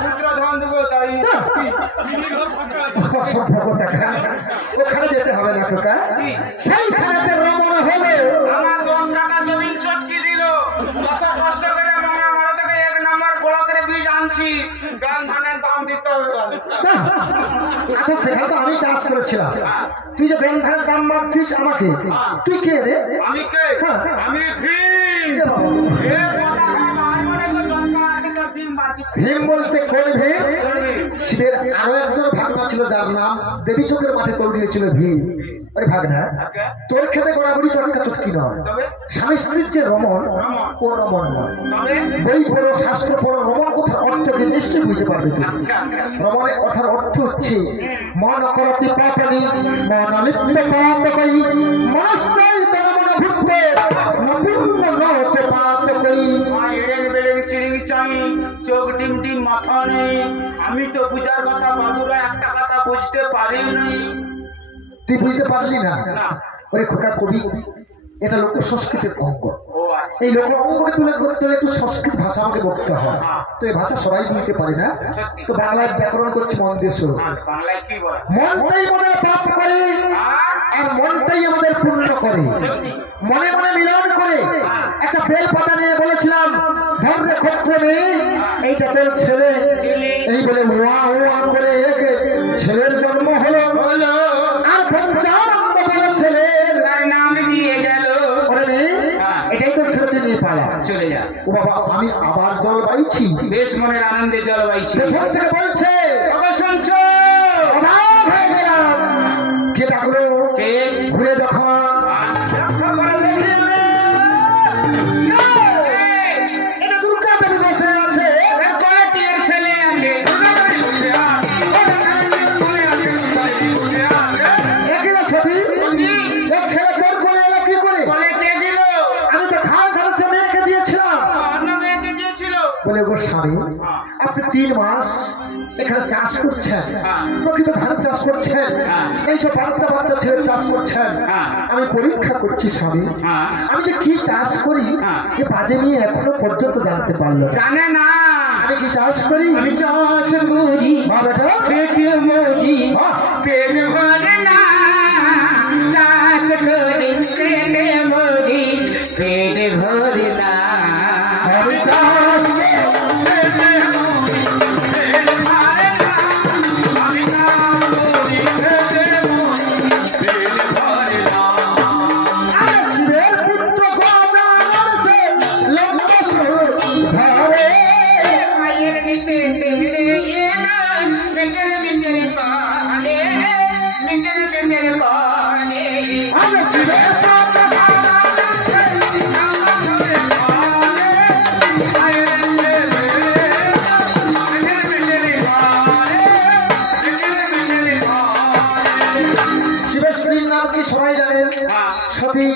পুত্র ধন দেবো তাই। অসম্ভব দেখা, ওখানে যেতে হবে না তোকা, সেইখানে রমণ হবে। আমার 10 কাটা জমি চটকি দিল, কত কষ্ট করে মামা আমার থেকে 1 নম্বর ব্লকের বীজ আনছি, গান ধানের দাম দিতে হবে। আচ্ছা সেখানে তো আমি চাষ করেছিলাম, তুই যে ব্যাংক ধানের দাম মারছিস আমাকে, তুই কে রে? আমি কে? আমি ভীম। এ কথা হয় মার মানে তো জনসা আছে তোর ভীম বাকি। ভীম বলতে কোন ভীম? শিবের আরো একজন ভাগনা ছিল যার নাম দেবী চোখের মাঠে দৌড়িয়েছিল ভীম। আরে ভাগনা, তোর খেতে গড়াগড়ি চটকা চটকি নয়, তবে স্বামী স্ত্রীর যে রমণ, ও রমণ নয়। তবে বই পড়ো, শাস্ত্র পড়ো, রমণ কথার অর্থকে নিশ্চয়ই বুঝতে পারবে তুমি। আচ্ছা আচ্ছা রমণের কথার অর্থ হচ্ছে মন করতি পাপনি মন লিপ্ত পাপকই মনশ্চৈ তনমন ভূতে নপূর্ণ নচে পাপকই। এড়েং বেড়েং চিড়িং চাই, চোখ ডিম ডিম মাথা নেই। আমি তো বুঝার কথা বাবুরা একটা কথা বুঝতে পারিনি। তুই বুঝতে পারলি না? না। ওরে খোকা কবি, এটা লোক সংস্কৃতের অঙ্গ। ও আচ্ছা। এই লোক অঙ্গকে তুলে ধরতে হলে একটু সংস্কৃত ভাষা আমাকে বলতে হয়, তো এই ভাষা সবাই বুঝতে পারে না, তো বাংলায় ব্যাকরণ করছি মন দিয়ে শোনো। বাংলায় কি বলে? মনটাই মনে পাপ করে আর মনটাই আমাদের পূর্ণ করে, মনে মনে মিলন করে। একটা বেল পাতা নিয়ে বলেছিলাম ধর্মে ক্ষত্র নেই, এইটা বেল ছেলে, এই বলে ওয়া ওয়া করে ছেলের জন্ম হলো, আর পঞ্চানন্দ বলে ছেলের তার নাম দিয়ে গেল। ওরে মেয়ে, এটাই তো ছেলেতে নিয়ে পালা। চলে যা। ও বাবা, আমি আবার জল বাইছি, বেশ মনের আনন্দে জল বাইছি। পেছন থেকে বলছে ওগো শুনছো? অবাক হয়ে গেলাম, কে ডাকলো? কে? ঘুরে যখন লক্ষ্য করে দেখলাম, এটা দুর্গা দেবী বসে আছে। কয়েকটির ছেলে আছে। একই না সতী? সতী? এ ছেলে তোর কোলে এলো কি করে? বলে কে দিল? স্বামী আপনি 3 মাস এখানে চাষ করছেন, প্রকৃত ধান চাষ করছেন, এইসব বাচ্চা বাচ্চা ছেলে চাষ করছেন। আমি পরীক্ষা করছি স্বামী, আমি যে কি চাষ করি এ বাজে নিয়ে এখনো পর্যন্ত জানতে পারলো জানে না আমি কি চাষ করি। আমি চাষ করি বেটা পেটে মরি পেট ভরে না, চাষ করি পেটে মরি পেট ভরে না। আমি চাষ শিবের পুত্র গণানসে লম্বসর ধরে মায়ের নিচে তেরে এনা মিঞ্জর মিঞ্জর করে মিঞ্জর মিঞ্জর করে। আমি শিবের পুত্র গণানসে শিবেশ্বরীর নাম কি সবাই জানেন? সতী,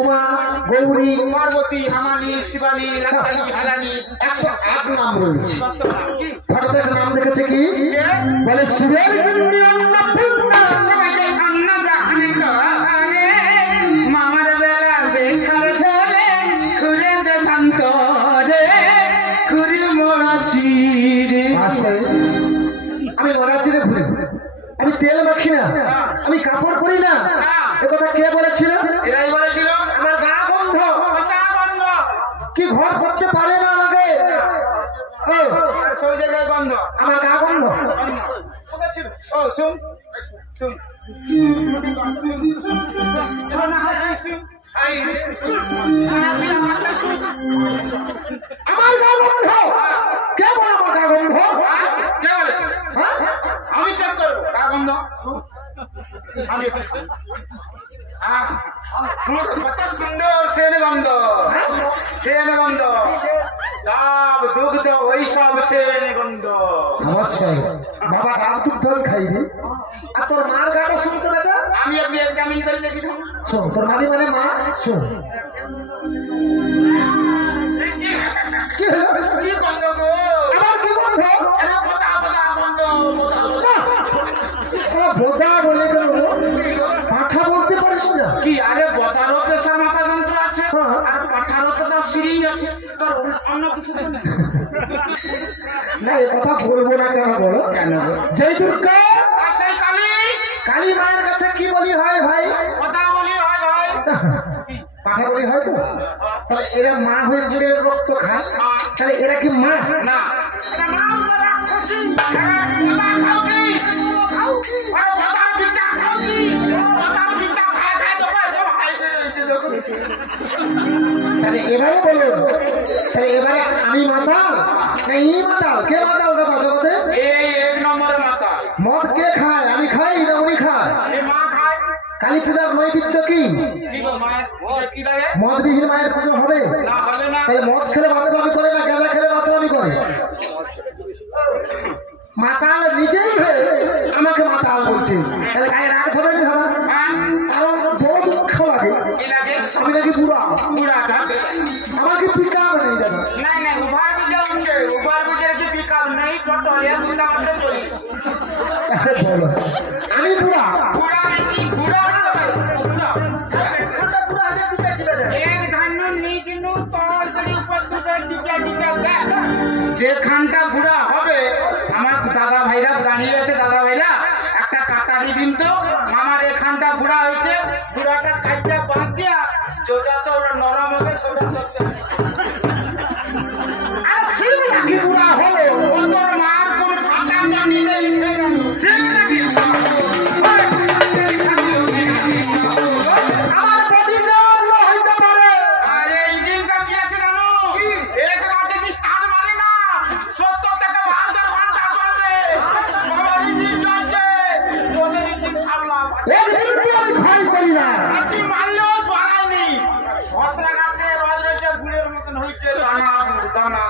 উমা, গৌরী, পার্বতী, হামানি, শিবানী, লঙ্কানি, হালানি 108 নাম রয়েছে। কত নাম কি? হঠাৎ একটা নাম দেখেছে কি বলে শিবের গিন্নি অন্নপূর্ণা। সবাইকে অন্নদান করে মামার বেলা বেখার ঝোলে খুলে দে শান্ত রে খুরি মোরা চিরে। আমি মরাচিরে ঘুরি, আমি তেল মাখি না, আমি কাপড় পরি না, এ কথা কে বলেছিল? এরাই বলেছিল আমার গা গন্ধ, চা গন্ধ কি ঘর করতে পারে না আমাকে। ও সব জায়গায় গন্ধ আমার গা গন্ধ। ও শুন শুন আমার গা গন্ধ, কে বলে আমার গা গন্ধ? কে বলেছে? হ্যাঁ? আমি চেক করবো কা গন্ধ। আমি কত সুন্দর সেন গন্ধ, সেন গন্ধ, ডাব দুগ্ধ ওইসব সেন গন্ধ। অবশ্যই বাবা ডাব দুধ খাই রে। আর তোর মার গাটা শুনতে বেটা, আমি একটু এক্সামিন করে দেখি তো। শোন তোর মানি মানে মা, শোন কি হলো? কি গন্ধ গো? আমার কি গন্ধ? আরে বোদা বোদা গন্ধ, বোদা বোদা। সব বোধা বলে গেল, পাঠা বলতে পারিস না। কি আরে বদারও প্রেশার মাপা যন্ত্র আছে, হ্যাঁ। আর পাঠারও তো তার সিঁড়ি আছে, তোর অন্য কিছু তো না। না এ কথা বলবো না কেন বলো? কেন গো? জয় দুর্গা আর সেই কালী কালী মায়ের কাছে কি বলি হয় ভাই? কথা বলি হয় ভাই। পাঠা বলি হয় তো? তাহলে এরা মা হয়ে জুড়ে রক্ত খায়, তাহলে এরা কি মা? না এটা নাম তো রাক্ষসী। আরে কথা খাও কি? খাও কি? আরে কথার বিচা খাও কি? কথার বিচা খায় খায় তো ভাই তো হাই করে হইছে দেখো। তাহলে এবারে বলুন, তাহলে এবারে আমি মাতাল না ই মাতাল? কে মাতাল দাদা জগতে? এই এক নম্বর মাতা। মদ কে খায়? আমি খাই না উনি খায়? এই মা খায়। কালী পূজার নৈতিত্য কি? কি গো মায়ের ওটা কি লাগে? মদবিহীন মায়ের পুজো হবে? না হবে না। তাহলে মদ খেলে মাতালামি করে না গাঁজা খেলে মাতালামি করে? মাতাল নিজেই হয়ে আমাকে মাতাল বলছে, তাহলে গায়ে রাগ হবে না দাদা? হ্যাঁ আমার বড় দুঃখ লাগে, কি লাগে? আমি নাকি বুড়া, পুরাটা আমাকে পিকাব নেই দাদা। নাই নাই উভার বুঝে উঠছে, উভার বুঝের কি পিকাপ নেই, টোটো হয়ে গুন্ডা মারতে চলি। বলো আমি বুড়া? বুড়া নাকি বুড়া হতে পারে। এক ধান্য নেই কিন্তু তল করে উপর দুটো টিকা টিকা দেখ। যেখানটা বুড়া হবে আমার দাদা ভাইরা দাঁড়িয়ে আছে, দাদা ভাইরা একটা কাটারি দিন তো, আমার এখানটা বুড়া হয়েছে, বুড়াটা কাটটা বাদ দিয়া যেটা তো ওরা নরম হবে সেটা করতে হবে। আর শিব নাকি বুড়া হলো? ও তোর মার কোন ভাষা জানিতে লিখে গেল। আমার প্রতিজ্ঞা হইতে পারে। আরে ইঞ্জিনটা কি আছে জানো? এক রাতে যে স্টার্ট মারে না 70 থেকে 72 ঘন্টা চলবে। আমার ইঞ্জিন চলছে, তোদের ইঞ্জিন সামলাম। একদিন আমি ভয় করি না। আচ্ছা মারলেও ধরায়নি। হসরা গাছে রোজ রোজ গুড়ের মতন হইছে দানা দানা।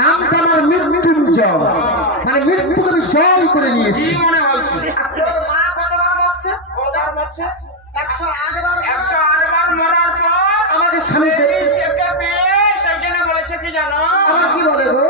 নামটা আমার মৃত্যুঞ্জয়, মানে মৃত্যুকে আমি জয় করে নিয়েছি। কি মনে হচ্ছে? তোর মা কতবার মরছে? কতবার মরছে? 108 বার। 108 বার মরার পর আমাকে স্বামী এই শেখে পেয়ে সেই জন্য বলেছে কি জানো? আমার কি বলে গো?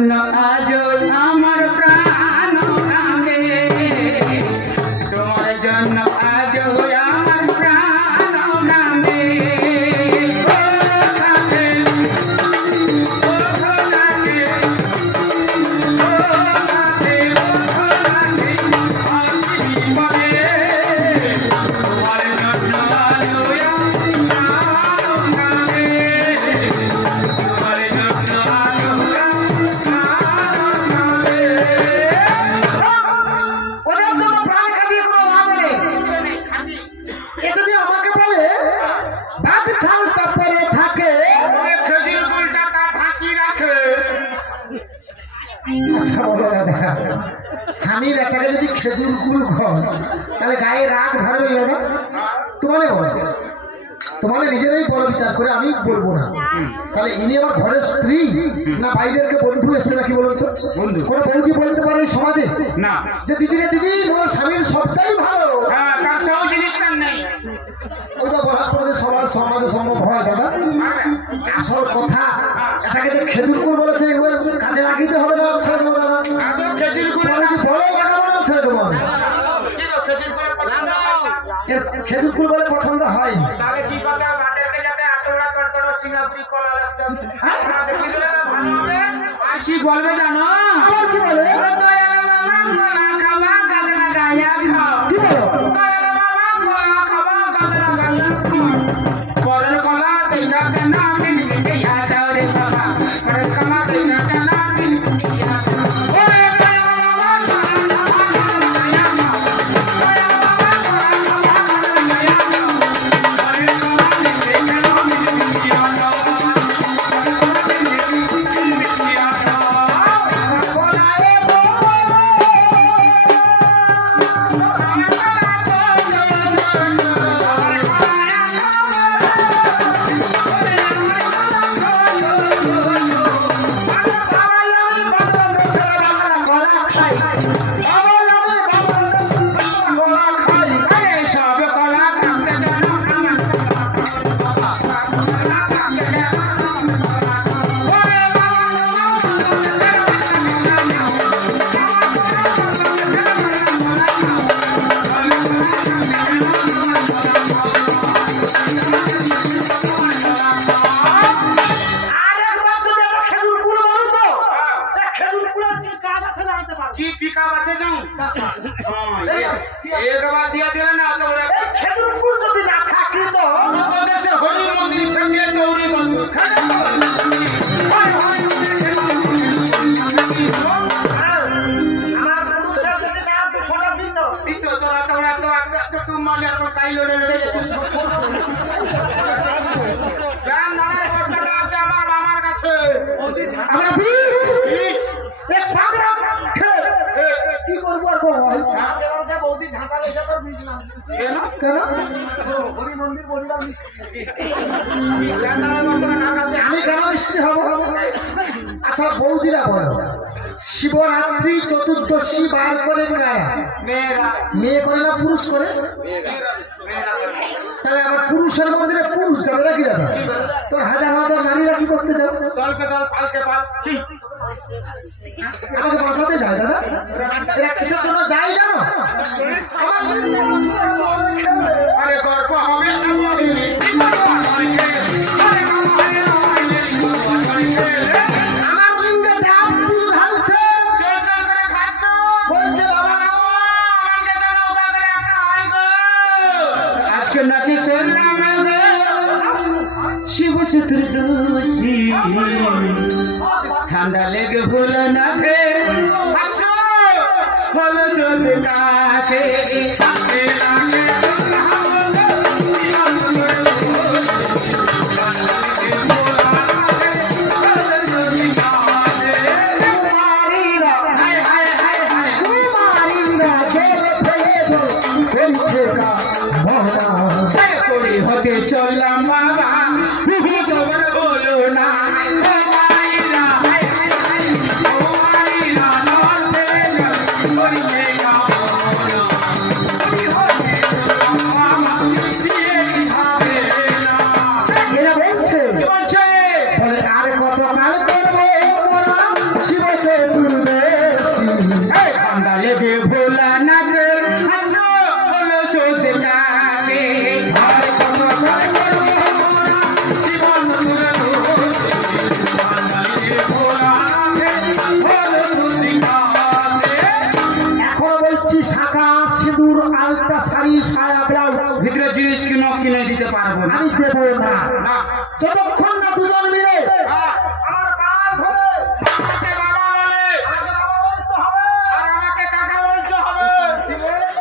জন্য আজ আমার প্রাণ কাঁদে, তোমার জন্য আজ আমার প্রাণ কাঁদে। ওদের জন্য প্রাণ খাটিয়ে কোনো লাভ নেই। এটা যে আমাকে বলে ভাত ছালটা পরে থাকে। খেজুর গুলটা তার ঢাকি রাখে। আচ্ছা বলো দাদা, স্বামীর এটাকে যদি খেজুর গুল খায় তাহলে গায়ে রাগ ধরবে দাদা? তোমারে বলো, তোমার নিজেরাই বড় বিচার করে, আমি বলবো না। তাহলে ইনি আমার ঘরের স্ত্রী না বাইরের কে বন্ধু এসছে নাকি বলুন তো? বন্ধু। কোনো বৌদি বলতে পারে এই সমাজে না, যে দিদিরে দিদি তোমার স্বামীর সবটাই ভালো? হ্যাঁ, তার সব জিনিসটা নেই। ওটা বলা করে সবার সমাজে সম্ভব হয় দাদা? পারবে? আসল কথা এটাকে যে খেজুর গুল বলেছে এগুলো কাজে লাগিতে হবে না, ছেড়ে দেবো দাদা। আদৌ খেজুর গুল বলো লাগাবো না, ছেড়ে দেবো আমি। কি গো, খেজুর গুল পছন্দ হয় না? এর খেজুর গুল বলে পছন্দ হয়। তাহলে কি কথা, বাটেরকে যাতে এতটা তরতর সিঙ্গাপুরি কলা আসতে দেখি দিলে ভালো হবে। আর কি বলবে জানো? আবার কি বলে? দয়াল বাবা কলা খাবা, গাজরা গায়া খাও। কি বলো? দয়াল বাবা কলা খাবা, গাজরা গায়া খাও। পরের কলা দেখা কেন মিনমিনে যাও রে বাবা, পরের কলা দেখা কেন মিনমিনে যাও। ওরে দয়াল বাবা কলা খাবা, গাজরা গায়া খাও। দয়াল বাবা কলা খাবা, গাজরা গায়া খাও। পরের কলা দেখা কেন মিনমিনে যাও। কি পিকআপ আছে যাও? एक बार दिया दिला ना तो ওরা খেজুর গুল যদি না থাকে তো কত দেশে হরি মন্দির সঙ্গে দৌড়ি বন্ধ। আমার বন্ধুর সাথে যদি না আসে ফটো দিত। দিত তোরা তোরা তো একটা তুমি মালে আর কাই লড়ে লড়ে যাচ্ছিস। গান নানার কষ্টটা আছে আমার মামার কাছে। আমরা এক পাগড়া কি করবো আর করবো ভাই? কেন? কেন? গান নানার কষ্টটা কার কাছে? আমি কেন মিষ্টি হবো? আচ্ছা বৌদিরা বলো, শিবরাত্রি চতুর্দশী বার করে কারা? মেয়েরা মেয়ে করে না পুরুষ করে? মেয়েরা তাহলে আবার পুরুষের মন্দিরে পুরুষ যাবে নাকি দাদা? তোর হাজার হাজার নারীরা কি করতে যাও? দলকে দল পালকে পাল কি আমাকে বাঁচাতে যায় দাদা? এরা কিসের জন্য যায় জানো? আরে গর্ব হবে না বলিনি। আমার লিঙ্গে ডাব ফুল ঢালছে, চল চল করে খাচ্ছ। বলছে বাবা আমাকে জানাও কাকরে একটা হয় গো। আজকে নাকি শুনলাম গো শিব চতুর্দশী, ঠান্ডা লেগে ভুল না ফের আচ্ছা ফল সদ কাছে হতে চললাম বাবা তোমার বলো না পারবো না। আমি দেবো না না। যতক্ষণ না দুজন মিলে হ্যাঁ, আমার পা ধরে আমাকে বাবা বলে, আমাকে বাবা বলতে হবে। আর আমাকে কাকা বলতে হবে।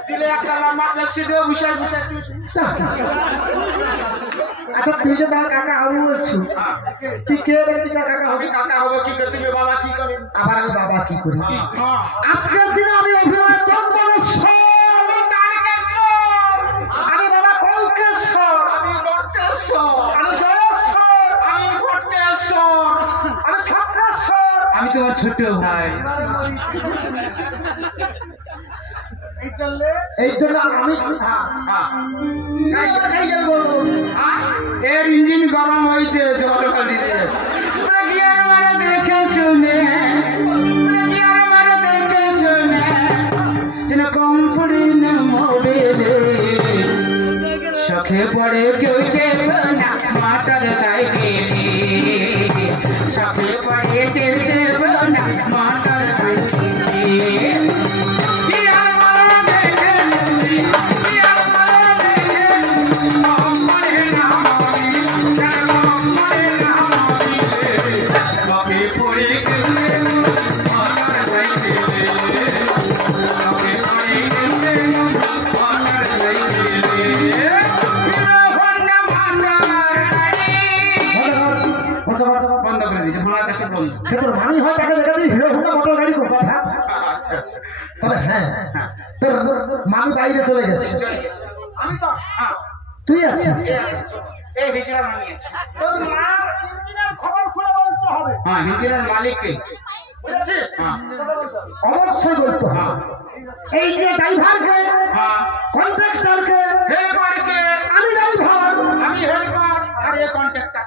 দিলে একটা লম্বা পেপসি দিয়ে বুঝাই বুঝাই চুষ। আচ্ছা তুই যে তার কাকা আমি বলছি তুই কে ব্যক্তি তার কাকা আমি হবে কাকা হবো কি করে, তুমি বাবা কি করে? আবার আমি বাবা কি করি হ্যাঁ, আজকের দিনে আমি অভিনয় চন্দ্রেশ্বর আমি তারকেশ্বর, আমি বাবা কঙ্কেশ্বর আমি গর্তেশ্বর, আমি জয়েশ্বর আমি ভট্টেশ্বর, আমি ছত্রেশ্বর আমি তোমার ছোট ভাই। এই জন্য আমি এর ইঞ্জিন গরম হয়েছে, জল খালি দিয়ে দেখে শুনে, দেখে শুনে যেন কম্পনি না মোবাইলে শখে পড়ে কেউ চেপে না মাতার সাইকেলে, শখে পড়ে কেউ চেপে না মাতার সাইকেলে। বন্ধ করে দিয়েছে, বাংলাদেশে বন্ধ। সে তোর মানি হয় তাকে দেখা দিই হিরো হোন্ডা মোটর গাড়ি কথা আচ্ছা আচ্ছা, তবে হ্যাঁ তোর মামি বাইরে চলে গেছে চলে গেছে। আমি তো হ্যাঁ, তুই আছিস এই হিজড়া মামি আছে। তোর মার ইঞ্জিনের খবর খুলে বলতে হবে হ্যাঁ, হিজড়ার মালিককে। বুঝেছিস হ্যাঁ অবশ্যই বলতে হবে এই যে ড্রাইভারকে হ্যাঁ, কন্ট্রাক্টরকে হেল্পারকে, আমি ড্রাইভার আমি হেল্পার, আর এ কন্ট্রাক্টর।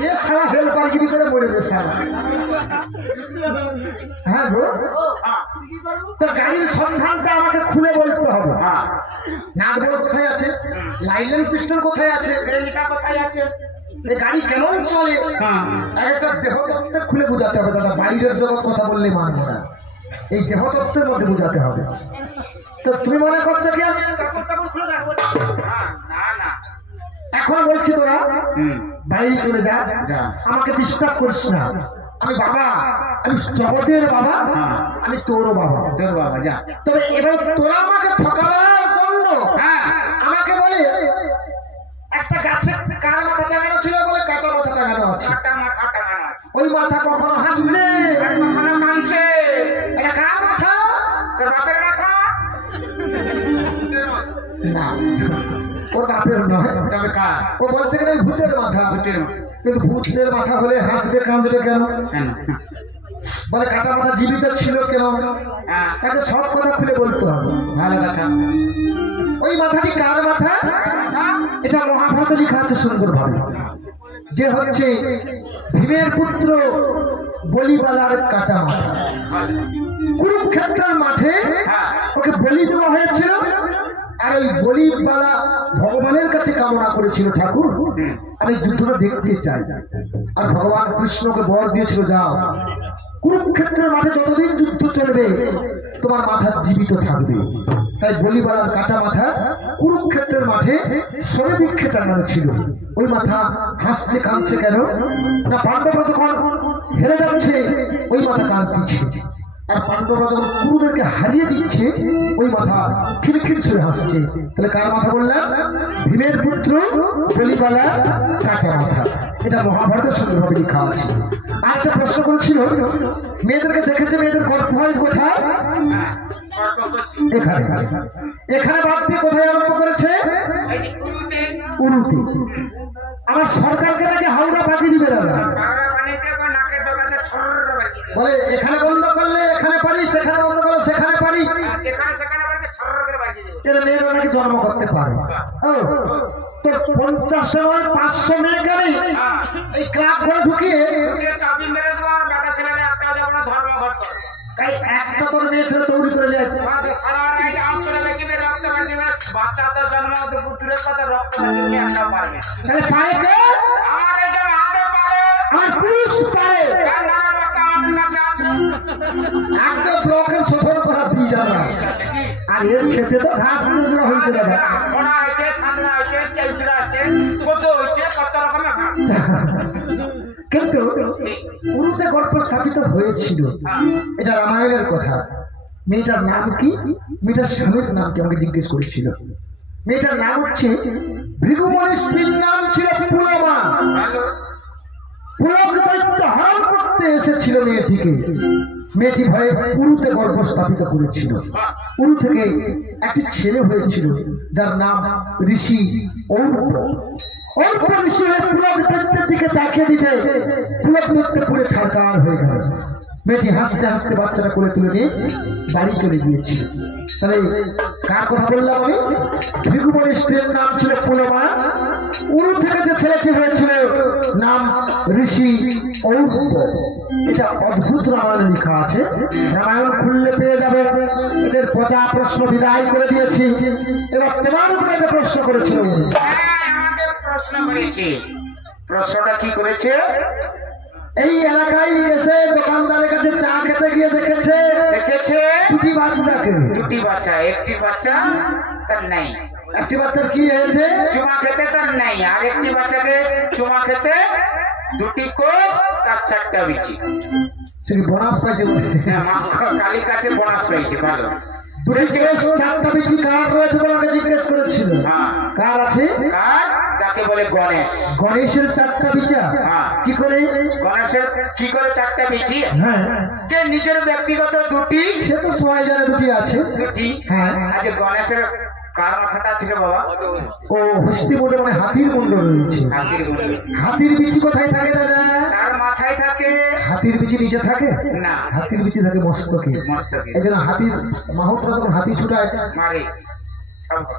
এ সারা হেল্পার গিরি করে মরবে সারা হ্যাঁ গো হ্যাঁ তো গাড়ির সন্ধানটা আমাকে খুলে বলতে হবে হ্যাঁ, নাটবল কোথায় আছে লাইলেন পিস্টন কোথায় আছে রেলটা কোথায় আছে? এই গাড়ি কেমন চলে হ্যাঁ, একটা দেহতত্ত্বে খুলে বোঝাতে হবে দাদা বাইরের জগৎ কথা বললে মানবে না এই দেহতত্ত্বের মধ্যে বোঝাতে হবে তো তুমি মনে করছো কি আমি কাপড় চাপড় খুলে রাখবো হ্যাঁ, না না, এখন বলছি তোরা হুম, বাইরে চলে যা যা। আমাকে ডিস্টার্ব করিস না আমি বাবা আমি জগতের বাবা হ্যাঁ। আমি তোরও বাবা তোর বাবা যা। তবে এবার তোরা আমাকে ঠকাবার জন্য হ্যাঁ, আমাকে বলে একটা গাছে কার মাথা টাঙানো ছিল বলে কাটা মাথা টাঙানো আছে কাটা মাথা টাঙানো আছে, ওই মাথা কখনো হাসছে আর কখনো কাঁদছে। এটা কার মাথা তোর বাপের মাথা? না ওর বাপের নয় তবে কার? ও বলছে কিনা এই ভূতের মাথা ভূতের মাথা। কিন্তু ভূতের মাথা হলে হাসবে কাঁদবে কেন কেন? বলে কাটা মাথা জীবিত ছিল কেন হ্যাঁ, তাকে সব কথা খুলে বলতে হবে ভালো কথা। ওই মাথাটি কার মাথা কার মাথা? এটা মহাভারতে লেখা আছে সুন্দর ভাবে যে হচ্ছে ভীমের পুত্র বলিবালার কাটা মাথা ভালো। কুরুক্ষেত্রের মাঠে হ্যাঁ, ওকে বলি দেওয়া হয়েছিল আর ওই বলিবালা ভগবানের কাছে কামনা করেছিল ঠাকুর আমি যুদ্ধটা দেখতে চাই আর ভগবান কৃষ্ণকে বর দিয়েছিল যাও কুরুক্ষেত্রের মাঠে যতদিন যুদ্ধ চলবে তোমার মাথা জীবিত থাকবে তাই বলিবালার কাটা মাথা কুরুক্ষেত্রের মাঠে সর্ববৃক্ষে টানানো ছিল ওই মাথা হাসছে কাঁদছে কেন না পাণ্ডবরা যখন হেরে যাচ্ছে ওই মাথা কাঁদছে আর পাণ্ডবরা যখন কুরুদেরকে হারিয়ে দিচ্ছে ওই মাথা খিলখিল ছুঁড়ে হাসছে তাহলে কার মাথা বললাম ভীমের পুত্র বলিবালা কাটা মাথা এটা মহাভারতের সুন্দরভাবে লেখা আছে আর একটা প্রশ্ন করেছিল মেয়েদেরকে দেখেছে মেয়েদের গল্প হয় কোথায় এখানে এখানে বাদ দিয়ে কোথায় আরম্ভ করেছে এই যে গুরুতে উরুতে আমার সরকারকে নাকি হাওড়া বাকি দিবে দাদা বাংলা পানিতে করে নাকের ডগাতে ছড় বাড়ি দেবে। বলে এখানে বন্ধ করলে এখানে পারি সেখানে বন্ধ করলে সেখানে পারি আর যেখানে সেখানে বাড়িতে ছড় করে বাড়ি দেবে। এরা মেয়েরা নাকি জন্ম করতে পারে ও, তো 50 নয় 500 মেয়ে গেলে হ্যাঁ, এই ক্লাব ঘরে ঢুকিয়ে দিয়ে চাবি মেরে দেবো আর বেটা ছেলেরা একটা যাবো না ধর্মঘট করে। এই একটা তোর মেয়ে ছেলে তৈরি করে নিয়ে আসবে। তোমাকে সারা রাত আঁচড়ে বেঁকিবে রক্ত বেঁকিবে বাচ্চা তো জন্ম হতে পুত্রের কথা রক্ত বেঁকিবে একটা পারবে। তাহলে পারে কে? আমার এই যে হাতে পারে আমার পুলিশ পারে গান্ধারের বস্তা আমাদের কাছে আছে। একটা ব্লকের সফর করা দিয়ে যাবে ঠিক আছে কি? আর এর ক্ষেত্রে তো ঘাস গুলো হয়েছে দাদা ওরা হয়েছে ছাদনা হয়েছে, চৌচুড়া আছে, কত হয়েছে, কত রকমের ঘাস। কিন্তু পুরুতে গল্প স্থাপিত হয়েছিল, এটা রামায়ণের কথা। মেয়েটার নাম কি? মেয়েটার স্বামীর নাম কি আমাকে জিজ্ঞেস করেছিল। মেয়েটার নাম হচ্ছে ভৃগুমণির স্ত্রীর নাম ছিল পুলমা। পুলক দৈত্য হরণ করতে এসেছিল মেয়েটিকে। মেয়েটি ভয়ে পুরুতে গল্প স্থাপিত করেছিল। পুরু থেকে একটি ছেলে হয়েছিল যার নাম ঋষি অর্প। অল্প ঋষি হয়ে পুলক দৈত্যের দিকে তাকিয়ে দিতে পুলক দৈত্য পুরে ছাড়কার হয়ে গেল। মেয়েটি হাসতে হাসতে বাচ্চাটা করে তুলে নিয়ে বাড়ি চলে গিয়েছিল। তাহলে কার কথা বললাম আমি? ভৃগুমণির স্ত্রীর নাম ছিল পুলমা। উরু থেকে যে ছেলেটি হয়েছিল নাম ঋষি অর্প। এটা অদ্ভুত রামায়ণ লেখা আছে। রামায়ণ খুললে পেয়ে যাবে। এদের পচা প্রশ্ন বিদায় করে দিয়েছি। এবার তোমার উপরে একটা প্রশ্ন করেছিল। আমাকে প্রশ্ন করেছে। প্রশ্নটা কি করেছে? এই এলাকায় এসে দোকানদারের কাছে চা খেতে গিয়ে দেখেছে দুটি বাচ্চাকে। দুটি বাচ্চা, একটি বাচ্চা তার নাই। একটি বাচ্চার কি হয়েছে? চুমা খেতে তার নাই, আর একটি বাচ্চাকে চুমা খেতে দুটি কোষ তার 4টা বিচি। সে বোনাস পাইছে। কালীর কাছে বোনাস পাইছে। ভালো। দুটি কোষ 4টা বিচি কার রয়েছে তোমাকে জিজ্ঞেস করেছিল। কার আছে? কার? যাকে বলে গণেশ। গণেশের 4টা বিচা। কি করে? গণেশের কি করে 4টা বিচি? হ্যাঁ, যে নিজের ব্যক্তিগত দুটি, সে তো সবাই জানে দুটি আছে। দুটি। হ্যাঁ। আচ্ছা, গণেশের কার মাথাটা ছিল বাবা? ও হস্তি মুন্ড, মানে হাতির মুন্ড রয়েছে। হাতির মুন্ড। হাতির বিচি কোথায় থাকে দাদা? তার মাথায় থাকে। হাতির বিচি নিচে থাকে না, হাতির বিচি থাকে মস্তকে। মস্তকে। এই জন্য হাতির মাহুতরা যখন হাতি ছুটায় মারে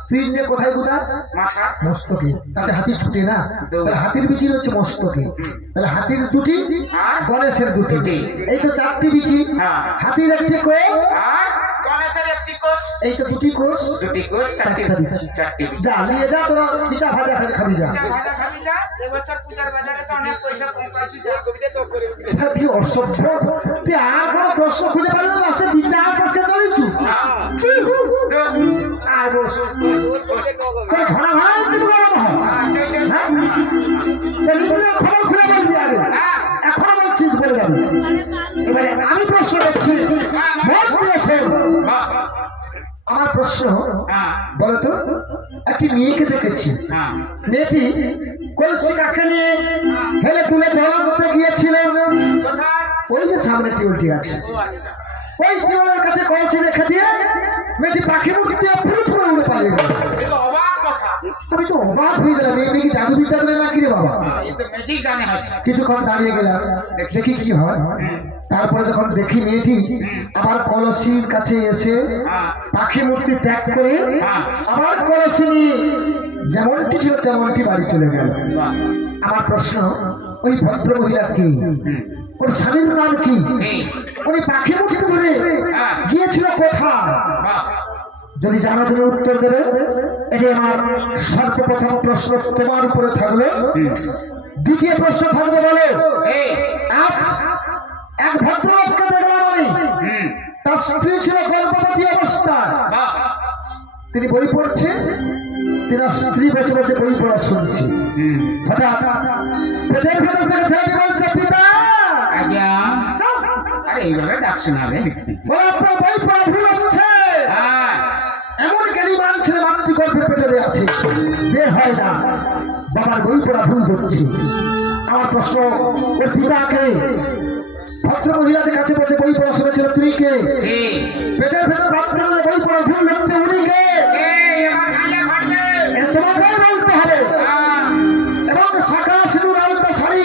তীর নিয়ে কোথায় কোথায়? মাথা, মস্তকে। তাতে হাতি ছুটে না। তাহলে হাতির বিচি হচ্ছে মস্তকে। তাহলে হাতির দুটি, গণেশের দুটি। এই তো 4টি বিচি। হাতির একটি কোষ, আর গণেশের একটি কোষ। এই তো দুটি কোষ, দুটি কোষ, 4টি বিচি। যা নিয়ে যা, তোরা পিঠা ভাজা খাবি যা। ভাজা খাবি যা। এবছর পূজার বাজারে তো অনেক পয়সা কম পাচ্ছি। যা কবিতা তো করে সেটা কি অসভ্য? তুই আর কোনো প্রশ্ন খুঁজে পারলি না? সে বিচার পাশে চলেছু। আর বস তোর ঘনা ঘনা কিন্তু গরম হয়। হ্যাঁ? তা নিজের খবর খুলে বলবি আগে। এখনো বলছিস বলে যাবি। এবারে আমি প্রশ্ন করছি, মন দিয়ে শোন। আমার প্রশ্ন, বলতো একটি মেয়েকে দেখেছি। মেয়েটি কলসি কাকে নিয়ে হেলে তুলে জল করতে গিয়েছিল। কোথায়? ওই যে সামনে টিউলটি আছে, ওই টিউলের কাছে কলসি রেখে দিয়ে মেয়েটি পাখি মুখ দিয়ে ফুট করে উড়ে পালিয়ে গেল। এ তো অবাক কথা। আমি তো অবাক হয়ে গেলাম। মেয়ে মেয়ে কি জাদুবিদ্যা করে নাকি রে বাবা? এ তো ম্যাজিক জানে হচ্ছে। কিছুক্ষণ দাঁড়িয়ে গেলাম, দেখি কি হয়। তারপরে যখন দেখি মেয়েটি আবার কলসির কাছে এসে পাখি মূর্তি ত্যাগ করে আবার কলসি নিয়ে যেমনটি ছিল তেমনটি বাড়ি চলে গেল। আমার প্রশ্ন, ওই ভদ্র মহিলা কি? ওর স্বামীর নাম কি? উনি পাখি মূর্তি ধরে গিয়েছিল কোথায়? যদি জানো তুমি উত্তর দেবে। এটি আমার সর্বপ্রথম প্রশ্ন তোমার উপরে থাকলো। দ্বিতীয় প্রশ্ন থাকবে, বলো আজ এক ভদ্রলোককে দেখলাম আমি, তার স্ত্রী ছিল গর্ভবতী অবস্থায়। তিনি বই পড়ছে, তিনার স্ত্রী বসে বসে বই পড়া শুনছে। হঠাৎ পেটের ভেতর থেকে ছেলেটি বলছে, পিতা আরে এইভাবে ডাক শোনাবে। আপনার বই পড়া ভুল হচ্ছে। এমন জ্ঞানীমান ছেলে মাতৃগর্ভের পেটে আছে, বের হয় না। বাবার বই পড়া ভুল হচ্ছে। আমার প্রশ্ন, ওর পিতাকে ভদ্র মহিলাদের কাছে বসে বই পড়া শুনেছিল, তুমি কে? পেটের ভেতর বাচ্চাদের বই পড়া ভুল হচ্ছে, উনি কে? তোমাকেই বলতে হবে। এবং শাখা সিঁদুর আলতা শাড়ি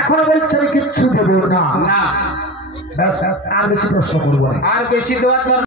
এখনো বলছে আমি কিচ্ছু দেবো না। ব্যাস, আর বেশি প্রশ্ন করবো। আর বেশি দেওয়ার